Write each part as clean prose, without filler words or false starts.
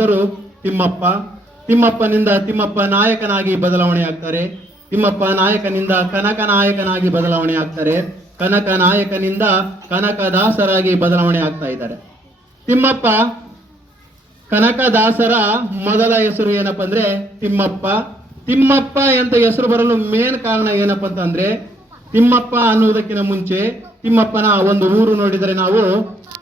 ಹೆಸರು ತಿಮ್ಮಪ್ಪ. ತಿಮ್ಮಪ್ಪನಿಂದ ತಿಮ್ಮಪ್ಪ ನಾಯಕನಾಗಿ ಬದಲಾವಣೆ ಆಗ್ತಾರೆ. ತಿಮ್ಮಪ್ಪ ನಾಯಕನಿಂದ ಕನಕ ನಾಯಕನಾಗಿ ಬದಲಾವಣೆ ಆಗ್ತಾರೆ. ಕನಕ ನಾಯಕನಿಂದ ಕನಕದಾಸರಾಗಿ ಬದಲಾವಣೆ ಆಗ್ತಾ ಇದ್ದಾರೆ. ತಿಮ್ಮಪ್ಪ ಕನಕದಾಸರ ಮೊದಲ ಹೆಸರು ಏನಪ್ಪ ಅಂದ್ರೆ ತಿಮ್ಮಪ್ಪ. ತಿಮ್ಮಪ್ಪ ಅಂತ ಹೆಸರು ಬರಲು ಮೇನ್ ಕಾರಣ ಏನಪ್ಪ ಅಂತಂದ್ರೆ, ತಿಮ್ಮಪ್ಪ ಅನ್ನುವುದಕ್ಕಿಂತ ಮುಂಚೆ ತಿಮ್ಮಪ್ಪನ ಒಂದು ಊರು ನೋಡಿದರೆ ನಾವು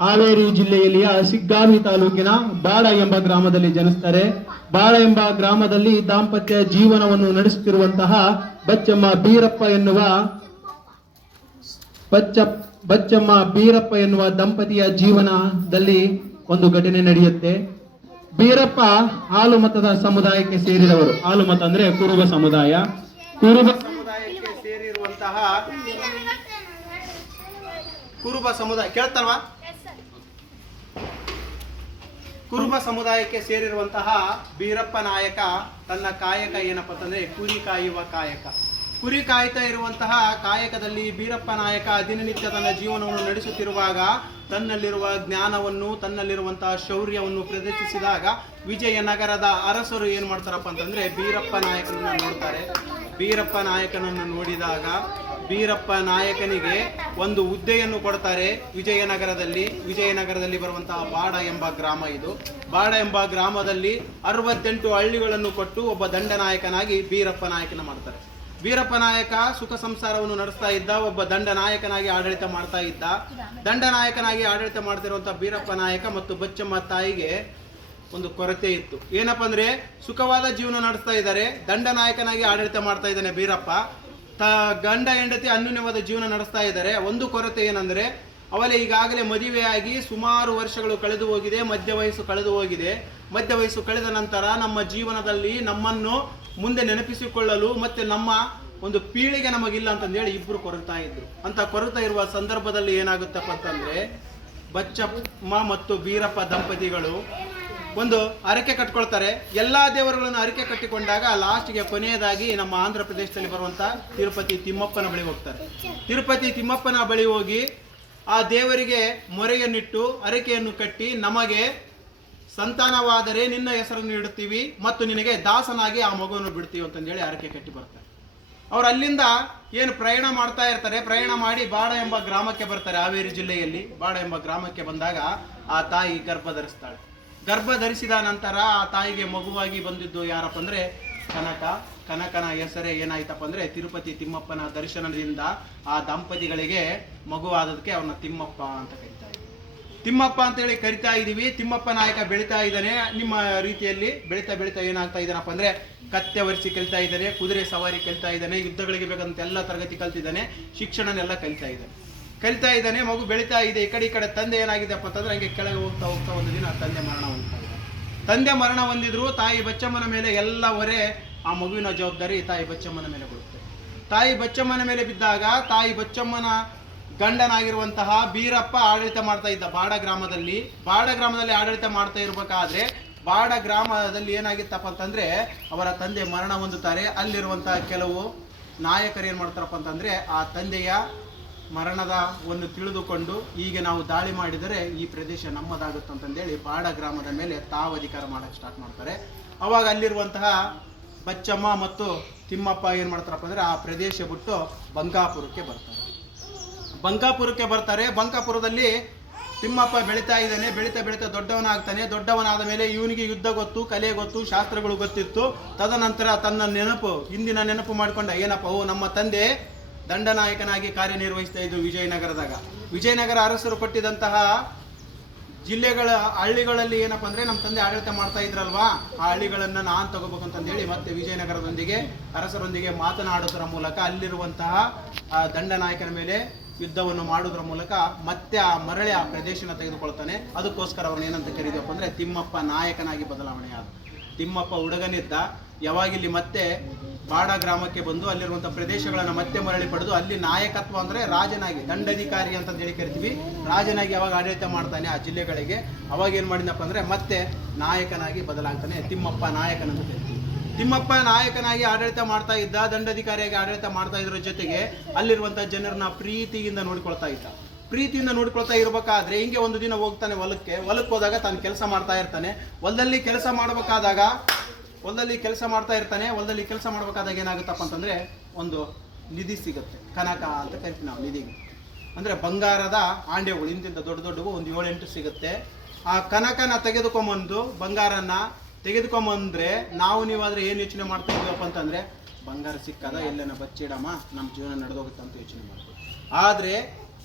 ಹಾವೇರಿ ಜಿಲ್ಲೆಯಲ್ಲಿಯ ಸಿಗ್ಗಾವಿ ತಾಲೂಕಿನ ಬಾಳ ಎಂಬ ಗ್ರಾಮದಲ್ಲಿ ಜನಿಸ್ತಾರೆ. ಬಾಳ ಎಂಬ ಗ್ರಾಮದಲ್ಲಿ ದಾಂಪತ್ಯ ಜೀವನವನ್ನು ನಡೆಸುತ್ತಿರುವಂತಹ ಬಚ್ಚಮ್ಮ ಬೀರಪ್ಪ ಎನ್ನುವ ದಂಪತಿಯ ಜೀವನದಲ್ಲಿ ಒಂದು ಘಟನೆ ನಡೆಯುತ್ತೆ. ಬೀರಪ್ಪ ಹಾಲು ಮತದ ಸಮುದಾಯಕ್ಕೆ ಸೇರಿದವರು. ಹಾಲು ಮತ ಅಂದ್ರೆ ಕುರುಬ ಸಮುದಾಯ. ಕುರುಬ ಸಮುದಾಯಕ್ಕೆ ಸೇರಿರುವಂತಹ ಕುರುಬ ಸಮುದಾಯಕ್ಕೆ ಸೇರಿರುವಂತಹ ಬೀರಪ್ಪ ನಾಯಕ ತನ್ನ ಕಾಯಕ ಏನಪ್ಪ ಅಂತಂದ್ರೆ ಕುರಿ ಕಾಯುವ ಕಾಯಕ. ಕುರಿ ಕಾಯ್ತಾ ಇರುವಂತಹ ಕಾಯಕದಲ್ಲಿ ಬೀರಪ್ಪ ನಾಯಕ ದಿನನಿತ್ಯ ತನ್ನ ಜೀವನವನ್ನು ನಡೆಸುತ್ತಿರುವಾಗ ತನ್ನಲ್ಲಿರುವ ಜ್ಞಾನವನ್ನು, ತನ್ನಲ್ಲಿರುವಂತಹ ಶೌರ್ಯವನ್ನು ಪ್ರದರ್ಶಿಸಿದಾಗ ವಿಜಯನಗರದ ಅರಸರು ಏನ್ ಮಾಡ್ತಾರಪ್ಪ ಅಂತಂದ್ರೆ ಬೀರಪ್ಪ ನಾಯಕನನ್ನು ನೋಡ್ತಾರೆ. ಬೀರಪ್ಪ ನಾಯಕನನ್ನು ನೋಡಿದಾಗ ಬೀರಪ್ಪ ನಾಯಕನಿಗೆ ಒಂದು ಹುದ್ದೆಯನ್ನು ಕೊಡ್ತಾರೆ ವಿಜಯನಗರದಲ್ಲಿ ಬರುವಂತಹ ಬಾಡ ಎಂಬ ಗ್ರಾಮ ಇದು. ಬಾಡ ಎಂಬ ಗ್ರಾಮದಲ್ಲಿ 68 ಹಳ್ಳಿಗಳನ್ನು ಕೊಟ್ಟು ಒಬ್ಬ ದಂಡನಾಯಕನಾಗಿ ಬೀರಪ್ಪ ನಾಯಕನ ಮಾಡ್ತಾರೆ. ಬೀರಪ್ಪ ನಾಯಕ ಸುಖ ಸಂಸಾರವನ್ನು ನಡೆಸ್ತಾ ಇದ್ದ. ಒಬ್ಬ ದಂಡನಾಯಕನಾಗಿ ಆಡಳಿತ ಮಾಡ್ತಾ ಇದ್ದ. ದಂಡನಾಯಕನಾಗಿ ಆಡಳಿತ ಮಾಡ್ತಿರುವಂತಹ ಬೀರಪ್ಪ ನಾಯಕ ಮತ್ತು ಬಚ್ಚಮ್ಮ ತಾಯಿಗೆ ಒಂದು ಕೊರತೆ ಇತ್ತು. ಏನಪ್ಪ ಅಂದ್ರೆ ಸುಖವಾದ ಜೀವನ ನಡೆಸ್ತಾ ಇದ್ದಾರೆ, ದಂಡನಾಯಕನಾಗಿ ಆಡಳಿತ ಮಾಡ್ತಾ ಇದ್ದಾನೆ ಬೀರಪ್ಪ. ಗಂಡ ಹೆಂಡತಿ ಅನ್ಯೋನ್ಯವಾದ ಜೀವನ ನಡೆಸ್ತಾ ಇದ್ದಾರೆ. ಒಂದು ಕೊರತೆ ಏನಂದ್ರೆ ಅವಳೆ ಈಗಾಗಲೇ ಮದುವೆಯಾಗಿ ಸುಮಾರು ವರ್ಷಗಳು ಕಳೆದು ಹೋಗಿದೆ, ಮಧ್ಯ ವಯಸ್ಸು ಕಳೆದ ನಂತರ ನಮ್ಮ ಜೀವನದಲ್ಲಿ ನಮ್ಮನ್ನು ಮುಂದೆ ನೆನಪಿಸಿಕೊಳ್ಳಲು ಮತ್ತೆ ನಮ್ಮ ಒಂದು ಪೀಳಿಗೆ ನಮಗಿಲ್ಲ ಅಂತಂದೇಳಿ ಇಬ್ರು ಕೊರಗ್ತಾ ಇದ್ರು. ಅಂತ ಕೊರಗ್ತಾ ಇರುವ ಸಂದರ್ಭದಲ್ಲಿ ಏನಾಗುತ್ತಪ್ಪ ಅಂತಂದ್ರೆ ಬಚ್ಚಮ್ಮ ಮತ್ತು ಬೀರಪ್ಪ ದಂಪತಿಗಳು ಒಂದು ಹರಕೆ ಕಟ್ಕೊಳ್ತಾರೆ. ಎಲ್ಲಾ ದೇವರುಗಳನ್ನು ಹರಕೆ ಕಟ್ಟಿಕೊಂಡಾಗ ಲಾಸ್ಟ್ಗೆ ಕೊನೆಯದಾಗಿ ನಮ್ಮ ಆಂಧ್ರ ಪ್ರದೇಶದಲ್ಲಿ ಬರುವಂತ ತಿರುಪತಿ ತಿಮ್ಮಪ್ಪನ ಬಳಿ ಹೋಗ್ತಾರೆ. ತಿರುಪತಿ ತಿಮ್ಮಪ್ಪನ ಬಳಿ ಹೋಗಿ ಆ ದೇವರಿಗೆ ಮೊರೆಯನ್ನಿಟ್ಟು ಹರಕೆಯನ್ನು ಕಟ್ಟಿ, ನಮಗೆ ಸಂತಾನವಾದರೆ ನಿನ್ನ ಹೆಸರನ್ನು ಇಡುತ್ತೀವಿ ಮತ್ತು ನಿನಗೆ ದಾಸನಾಗಿ ಆ ಮಗುವನ್ನು ಬಿಡ್ತೀವಿ ಅಂತಂದೇಳಿ ಹರಕೆ ಕಟ್ಟಿ ಬರ್ತಾರೆ. ಅವ್ರು ಅಲ್ಲಿಂದ ಏನು ಪ್ರಯಾಣ ಮಾಡ್ತಾ ಇರ್ತಾರೆ. ಪ್ರಯಾಣ ಮಾಡಿ ಬಾಡ ಎಂಬ ಗ್ರಾಮಕ್ಕೆ ಬರ್ತಾರೆ. ಹಾವೇರಿ ಜಿಲ್ಲೆಯಲ್ಲಿ ಬಾಡ ಎಂಬ ಗ್ರಾಮಕ್ಕೆ ಬಂದಾಗ ಆ ತಾಯಿ ಗರ್ಭ ಧರಿಸ್ತಾಳೆ. ಗರ್ಭ ಧರಿಸಿದ ನಂತರ ಆ ತಾಯಿಗೆ ಮಗುವಾಗಿ ಬಂದಿದ್ದು ಯಾರಪ್ಪ ಅಂದ್ರೆ ಕನಕನ ಹೆಸರೇ ಏನಾಯ್ತಪ್ಪ ಅಂದ್ರೆ ತಿರುಪತಿ ತಿಮ್ಮಪ್ಪನ ದರ್ಶನದಿಂದ ಆ ದಂಪತಿಗಳಿಗೆ ಮಗುವಾದದಕ್ಕೆ ಅವನ್ನ ತಿಮ್ಮಪ್ಪ ಅಂತ ಕರೀತಾ ಇದ್ದೀವಿ. ತಿಮ್ಮಪ್ಪ ಅಂತ ಹೇಳಿ ಕರಿತಾ ಇದೀವಿ. ತಿಮ್ಮಪ್ಪ ನಾಯಕ ಬೆಳಿತಾ ಇದ್ದಾನೆ. ನಿಮ್ಮ ರೀತಿಯಲ್ಲಿ ಬೆಳಿತಾ ಏನಾಗ್ತಾ ಇದ್ದಾನಪ್ಪ ಅಂದ್ರೆ ಕತ್ತೆ ಒರೆಸಿ ಕಲಿತಾ ಇದ್ದಾನೆ, ಕುದುರೆ ಸವಾರಿ ಕಲಿತಾ ಇದ್ದಾನೆ, ಯುದ್ಧಗಳಿಗೆ ಬೇಕಂತ ಎಲ್ಲ ತರಗತಿ ಕಲ್ತಿದ್ದಾನೆ, ಶಿಕ್ಷಣನೆಲ್ಲ ಕಲಿತಾ ಇದ್ದಾನೆ. ಮಗು ಬೆಳಿತಾ ಇದೆ. ಈ ಕಡೆ ತಂದೆ ಏನಾಗಿದೆಪ್ಪ ಅಂತಂದ್ರೆ ಹಂಗೆ ಕೆಳಗೆ ಹೋಗ್ತಾ ಒಂದು ದಿನ ತಂದೆ ಮರಣ ಹೊಂದಿದ್ರು. ತಾಯಿ ಬಚ್ಚಮ್ಮನ ಮೇಲೆ ಎಲ್ಲ ಹೊರೆ, ಆ ಮಗುವಿನ ಜವಾಬ್ದಾರಿ ತಾಯಿ ಬಚ್ಚಮ್ಮನ ಮೇಲೆ ಬರುತ್ತೆ. ತಾಯಿ ಬಚ್ಚಮ್ಮನ ಮೇಲೆ ಬಿದ್ದಾಗ ತಾಯಿ ಬಚ್ಚಮ್ಮನ ಗಂಡನಾಗಿರುವಂತಹ ಬೀರಪ್ಪ ಆಡಳಿತ ಮಾಡ್ತಾ ಇದ್ದ ಬಾಡ ಗ್ರಾಮದಲ್ಲಿ ಆಡಳಿತ ಮಾಡ್ತಾ ಇರ್ಬೇಕಾದ್ರೆ ಬಾಡ ಗ್ರಾಮದಲ್ಲಿ ಏನಾಗಿತ್ತಪ್ಪ ಅಂತಂದ್ರೆ ಅವರ ತಂದೆ ಮರಣ ಹೊಂದುತ್ತಾರೆ. ಅಲ್ಲಿರುವಂತಹ ಕೆಲವು ನಾಯಕರು ಏನ್ ಮಾಡ್ತಾರಪ್ಪ ಅಂತಂದ್ರೆ ಆ ತಂದೆಯ ಮರಣದ ಒಂದು ತಿಳಿದುಕೊಂಡು ಹೀಗೆ ನಾವು ದಾಳಿ ಮಾಡಿದರೆ ಈ ಪ್ರದೇಶ ನಮ್ಮದಾಗುತ್ತೆ ಅಂತಂದೇಳಿ ಬಾಡ ಗ್ರಾಮದ ಮೇಲೆ ತಾವು ಅಧಿಕಾರ ಮಾಡಕ್ಕೆ ಸ್ಟಾರ್ಟ್ ಮಾಡ್ತಾರೆ. ಅವಾಗ ಅಲ್ಲಿರುವಂತಹ ಬಚ್ಚಮ್ಮ ಮತ್ತು ತಿಮ್ಮಪ್ಪ ಏನ್ ಮಾಡ್ತಾರಪ್ಪ ಅಂದ್ರೆ ಆ ಪ್ರದೇಶ ಬಿಟ್ಟು ಬಂಕಾಪುರಕ್ಕೆ ಬರ್ತಾರೆ. ಬಂಕಾಪುರದಲ್ಲಿ ತಿಮ್ಮಪ್ಪ ಬೆಳೀತಾ ಇದ್ದಾನೆ. ಬೆಳೀತಾ ದೊಡ್ಡವನಾದ ಮೇಲೆ ಇವನಿಗೆ ಯುದ್ಧ ಗೊತ್ತು, ಕಲೆ ಗೊತ್ತು, ಶಾಸ್ತ್ರಗಳು ಗೊತ್ತಿತ್ತು. ತದನಂತರ ತನ್ನ ಹಿಂದಿನ ನೆನಪು ಮಾಡಿಕೊಂಡ. ಏನಪ್ಪ, ನಮ್ಮ ತಂದೆ ದಂಡನಾಯಕನಾಗಿ ಕಾರ್ಯನಿರ್ವಹಿಸ್ತಾ ಇದ್ರು ವಿಜಯನಗರ ಅರಸರು ಕೊಟ್ಟಿದಂತಹ ಜಿಲ್ಲೆಗಳ ಹಳ್ಳಿಗಳಲ್ಲಿ ಏನಪ್ಪ ಅಂದ್ರೆ ನಮ್ಮ ತಂದೆ ಆಡಳಿತ ಮಾಡ್ತಾ ಇದ್ರಲ್ವಾ, ಆ ಹಳ್ಳಿಗಳನ್ನ ನಾನು ತಗೋಬೇಕಂತಂದೇಳಿ ಮತ್ತೆ ವಿಜಯನಗರದೊಂದಿಗೆ ಅರಸರೊಂದಿಗೆ ಮಾತನಾಡೋದ್ರ ಮೂಲಕ ಅಲ್ಲಿರುವಂತಹ ಆ ದಂಡನಾಯಕನ ಮೇಲೆ ಯುದ್ಧವನ್ನು ಮಾಡೋದ್ರ ಮೂಲಕ ಮತ್ತೆ ಆ ಮರಳಿ ಆ ಪ್ರದೇಶನ ತೆಗೆದುಕೊಳ್ತಾನೆ. ಅದಕ್ಕೋಸ್ಕರ ಅವ್ರನ್ನ ಏನಂತ ಕರೀದಪ್ಪ ಅಂದ್ರೆ ತಿಮ್ಮಪ್ಪ ನಾಯಕನಾಗಿ ಬದಲಾವಣೆ ಆದ. ತಿಮ್ಮಪ್ಪ ಹುಡುಗನಿದ್ದ. ಯಾವಾಗಿಲ್ಲಿ ಮತ್ತೆ ಬಾಡ ಗ್ರಾಮಕ್ಕೆ ಬಂದು ಅಲ್ಲಿರುವಂತಹ ಪ್ರದೇಶಗಳನ್ನ ಮತ್ತೆ ಮರಳಿ ಪಡೆದು ಅಲ್ಲಿ ನಾಯಕತ್ವ ಅಂದ್ರೆ ರಾಜನಾಗಿ, ದಂಡಾಧಿಕಾರಿ ಅಂತ ಹೇಳಿ ಕರಿತೀವಿ, ರಾಜನಾಗಿ ಯಾವಾಗ ಆಡಳಿತ ಮಾಡ್ತಾನೆ ಆ ಜಿಲ್ಲೆಗಳಿಗೆ, ಅವಾಗ ಏನ್ ಮಾಡಿದಪ್ಪ ಅಂದ್ರೆ ಮತ್ತೆ ನಾಯಕನಾಗಿ ಬದಲಾಗ್ತಾನೆ. ತಿಮ್ಮಪ್ಪ ನಾಯಕನಂತ ಕರಿತೀವಿ. ತಿಮ್ಮಪ್ಪ ನಾಯಕನಾಗಿ ಆಡಳಿತ ಮಾಡ್ತಾ ಇದ್ದ, ದಂಡಾಧಿಕಾರಿಯಾಗಿ ಆಡಳಿತ ಮಾಡ್ತಾ ಇದ್ರ ಜೊತೆಗೆ ಅಲ್ಲಿರುವಂತಹ ಜನರನ್ನ ಪ್ರೀತಿಯಿಂದ ನೋಡಿಕೊಳ್ತಾ ಇದ್ದ. ಪ್ರೀತಿಯಿಂದ ನೋಡ್ಕೊಳ್ತಾ ಇರ್ಬೇಕಾದ್ರೆ ಹಿಂಗೆ ಒಂದು ದಿನ ಹೋಗ್ತಾನೆ ಹೊಲಕ್ಕೆ ಹೋದಾಗ ತಾನು ಕೆಲಸ ಮಾಡ್ತಾ ಇರ್ತಾನೆ. ಹೊಲದಲ್ಲಿ ಕೆಲಸ ಮಾಡಬೇಕಾದಾಗ ಏನಾಗುತ್ತಪ್ಪ ಅಂತಂದ್ರೆ ಒಂದು ನಿಧಿ ಸಿಗುತ್ತೆ. ಕನಕ ಅಂತ ಕರಿತೀವಿ ನಾವು ನಿಧಿಗೆ. ಅಂದ್ರೆ ಬಂಗಾರದ ಆಂಡೆಗಳು ಇಂತಿಂತ ದೊಡ್ಡ ದೊಡ್ಡವು ಒಂದು 7-8 ಸಿಗುತ್ತೆ. ಆ ಕನಕನ ತೆಗೆದುಕೊಂಬಂದು ಬಂಗಾರನ ತೆಗೆದುಕೊಂಬಂದ್ರೆ ನೀವಾದ್ರೆ ಏನು ಯೋಚನೆ ಮಾಡ್ತಾ ಇದೀವಪ್ಪ ಅಂತಂದ್ರೆ ಬಂಗಾರ ಸಿಕ್ಕದ ಎಲ್ಲನ ಬಚ್ಚಿಡಮ್ಮ ನಮ್ಮ ಜೀವನ ನಡೆದೋಗುತ್ತೆ ಅಂತ ಯೋಚನೆ ಮಾಡ್ತೀವಿ. ಆದ್ರೆ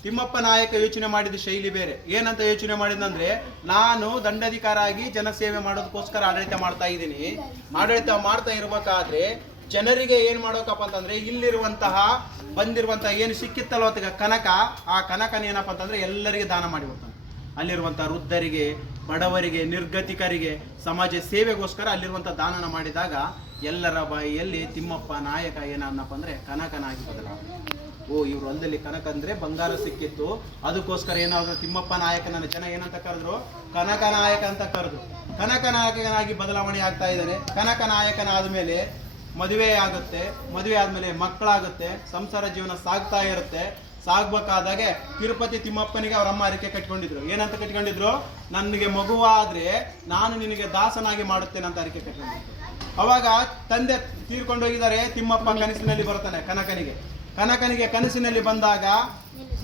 ತಿಮ್ಮಪ್ಪ ನಾಯಕ ಯೋಚನೆ ಮಾಡಿದ ಶೈಲಿ ಬೇರೆ. ಏನಂತ ಯೋಚನೆ ಮಾಡಿದಂದ್ರೆ, ನಾನು ದಂಡಾಧಿಕಾರ ಆಗಿ ಜನಸೇವೆ ಮಾಡೋದಕ್ಕೋಸ್ಕರ ಆಡಳಿತ ಮಾಡ್ತಾ ಇದ್ದೀನಿ. ಆಡಳಿತ ಮಾಡ್ತಾ ಇರ್ಬೇಕಾದ್ರೆ ಜನರಿಗೆ ಏನ್ ಮಾಡೋಕಪ್ಪ ಅಂತಂದ್ರೆ ಬಂದಿರುವಂತಹ ಏನು ಸಿಕ್ಕಿತ್ತಲ್ವ ಕನಕ, ಆ ಕನಕನ ಏನಪ್ಪ ಅಂತಂದ್ರೆ ಎಲ್ಲರಿಗೆ ದಾನ ಮಾಡಿಬಿಡ್ತಾನೆ. ಅಲ್ಲಿರುವಂಥ ವೃದ್ಧರಿಗೆ, ಬಡವರಿಗೆ, ನಿರ್ಗತಿಕರಿಗೆ ಸಮಾಜ ಸೇವೆಗೋಸ್ಕರ ಅಲ್ಲಿರುವಂಥ ದಾನನ ಮಾಡಿದಾಗ ಎಲ್ಲರ ಬಾಯಿಯಲ್ಲಿ ತಿಮ್ಮಪ್ಪ ನಾಯಕ ಏನನ್ನಪ್ಪ ಅಂದ್ರೆ ಕನಕನಾಗಿ ಬದಲಾವ. ಇವ್ರು ಹೊಲದಲ್ಲಿ ಕನಕ ಅಂದ್ರೆ ಬಂಗಾರ ಸಿಕ್ಕಿತ್ತು, ಅದಕ್ಕೋಸ್ಕರ ಏನಾದ್ರು ತಿಮ್ಮಪ್ಪ ನಾಯಕನ ಜನ ಏನಂತ ಕರೆದ್ರು, ಕನಕ ನಾಯಕ ಅಂತ ಕರೆದು ಕನಕ ನಾಯಕನಾಗಿ ಬದಲಾವಣೆ ಆಗ್ತಾ ಇದ್ದಾನೆ. ಕನಕ ನಾಯಕನಾದ ಮೇಲೆ ಮದುವೆ ಆಗುತ್ತೆ, ಮದುವೆ ಆದ್ಮೇಲೆ ಮಕ್ಕಳಾಗುತ್ತೆ, ಸಂಸಾರ ಜೀವನ ಸಾಗ್ತಾ ಇರುತ್ತೆ. ಸಾಗ್ಬೇಕಾದಾಗೆ ತಿರುಪತಿ ತಿಮ್ಮಪ್ಪನಿಗೆ ಅವರಮ್ಮ ಅರಿಕೆ ಕಟ್ಕೊಂಡಿದ್ರು. ಏನಂತ ಕಟ್ಕೊಂಡಿದ್ರು, ನನಗೆ ಮಗುವಾದ್ರೆ ನಾನು ನಿನಗೆ ದಾಸನಾಗಿ ಮಾಡುತ್ತೇನೆ ಅಂತ ಅರಿಕೆ ಕಟ್ಕೊಂಡಿದ್ರು. ಅವಾಗ ತಂದೆ ತೀರ್ಕೊಂಡು ಹೋಗಿದ್ದಾರೆ. ತಿಮ್ಮಪ್ಪ ಕನಸಿನಲ್ಲಿ ಬರ್ತಾನೆ ಕನಕನಿಗೆ ಕನಸಿನಲ್ಲಿ ಬಂದಾಗ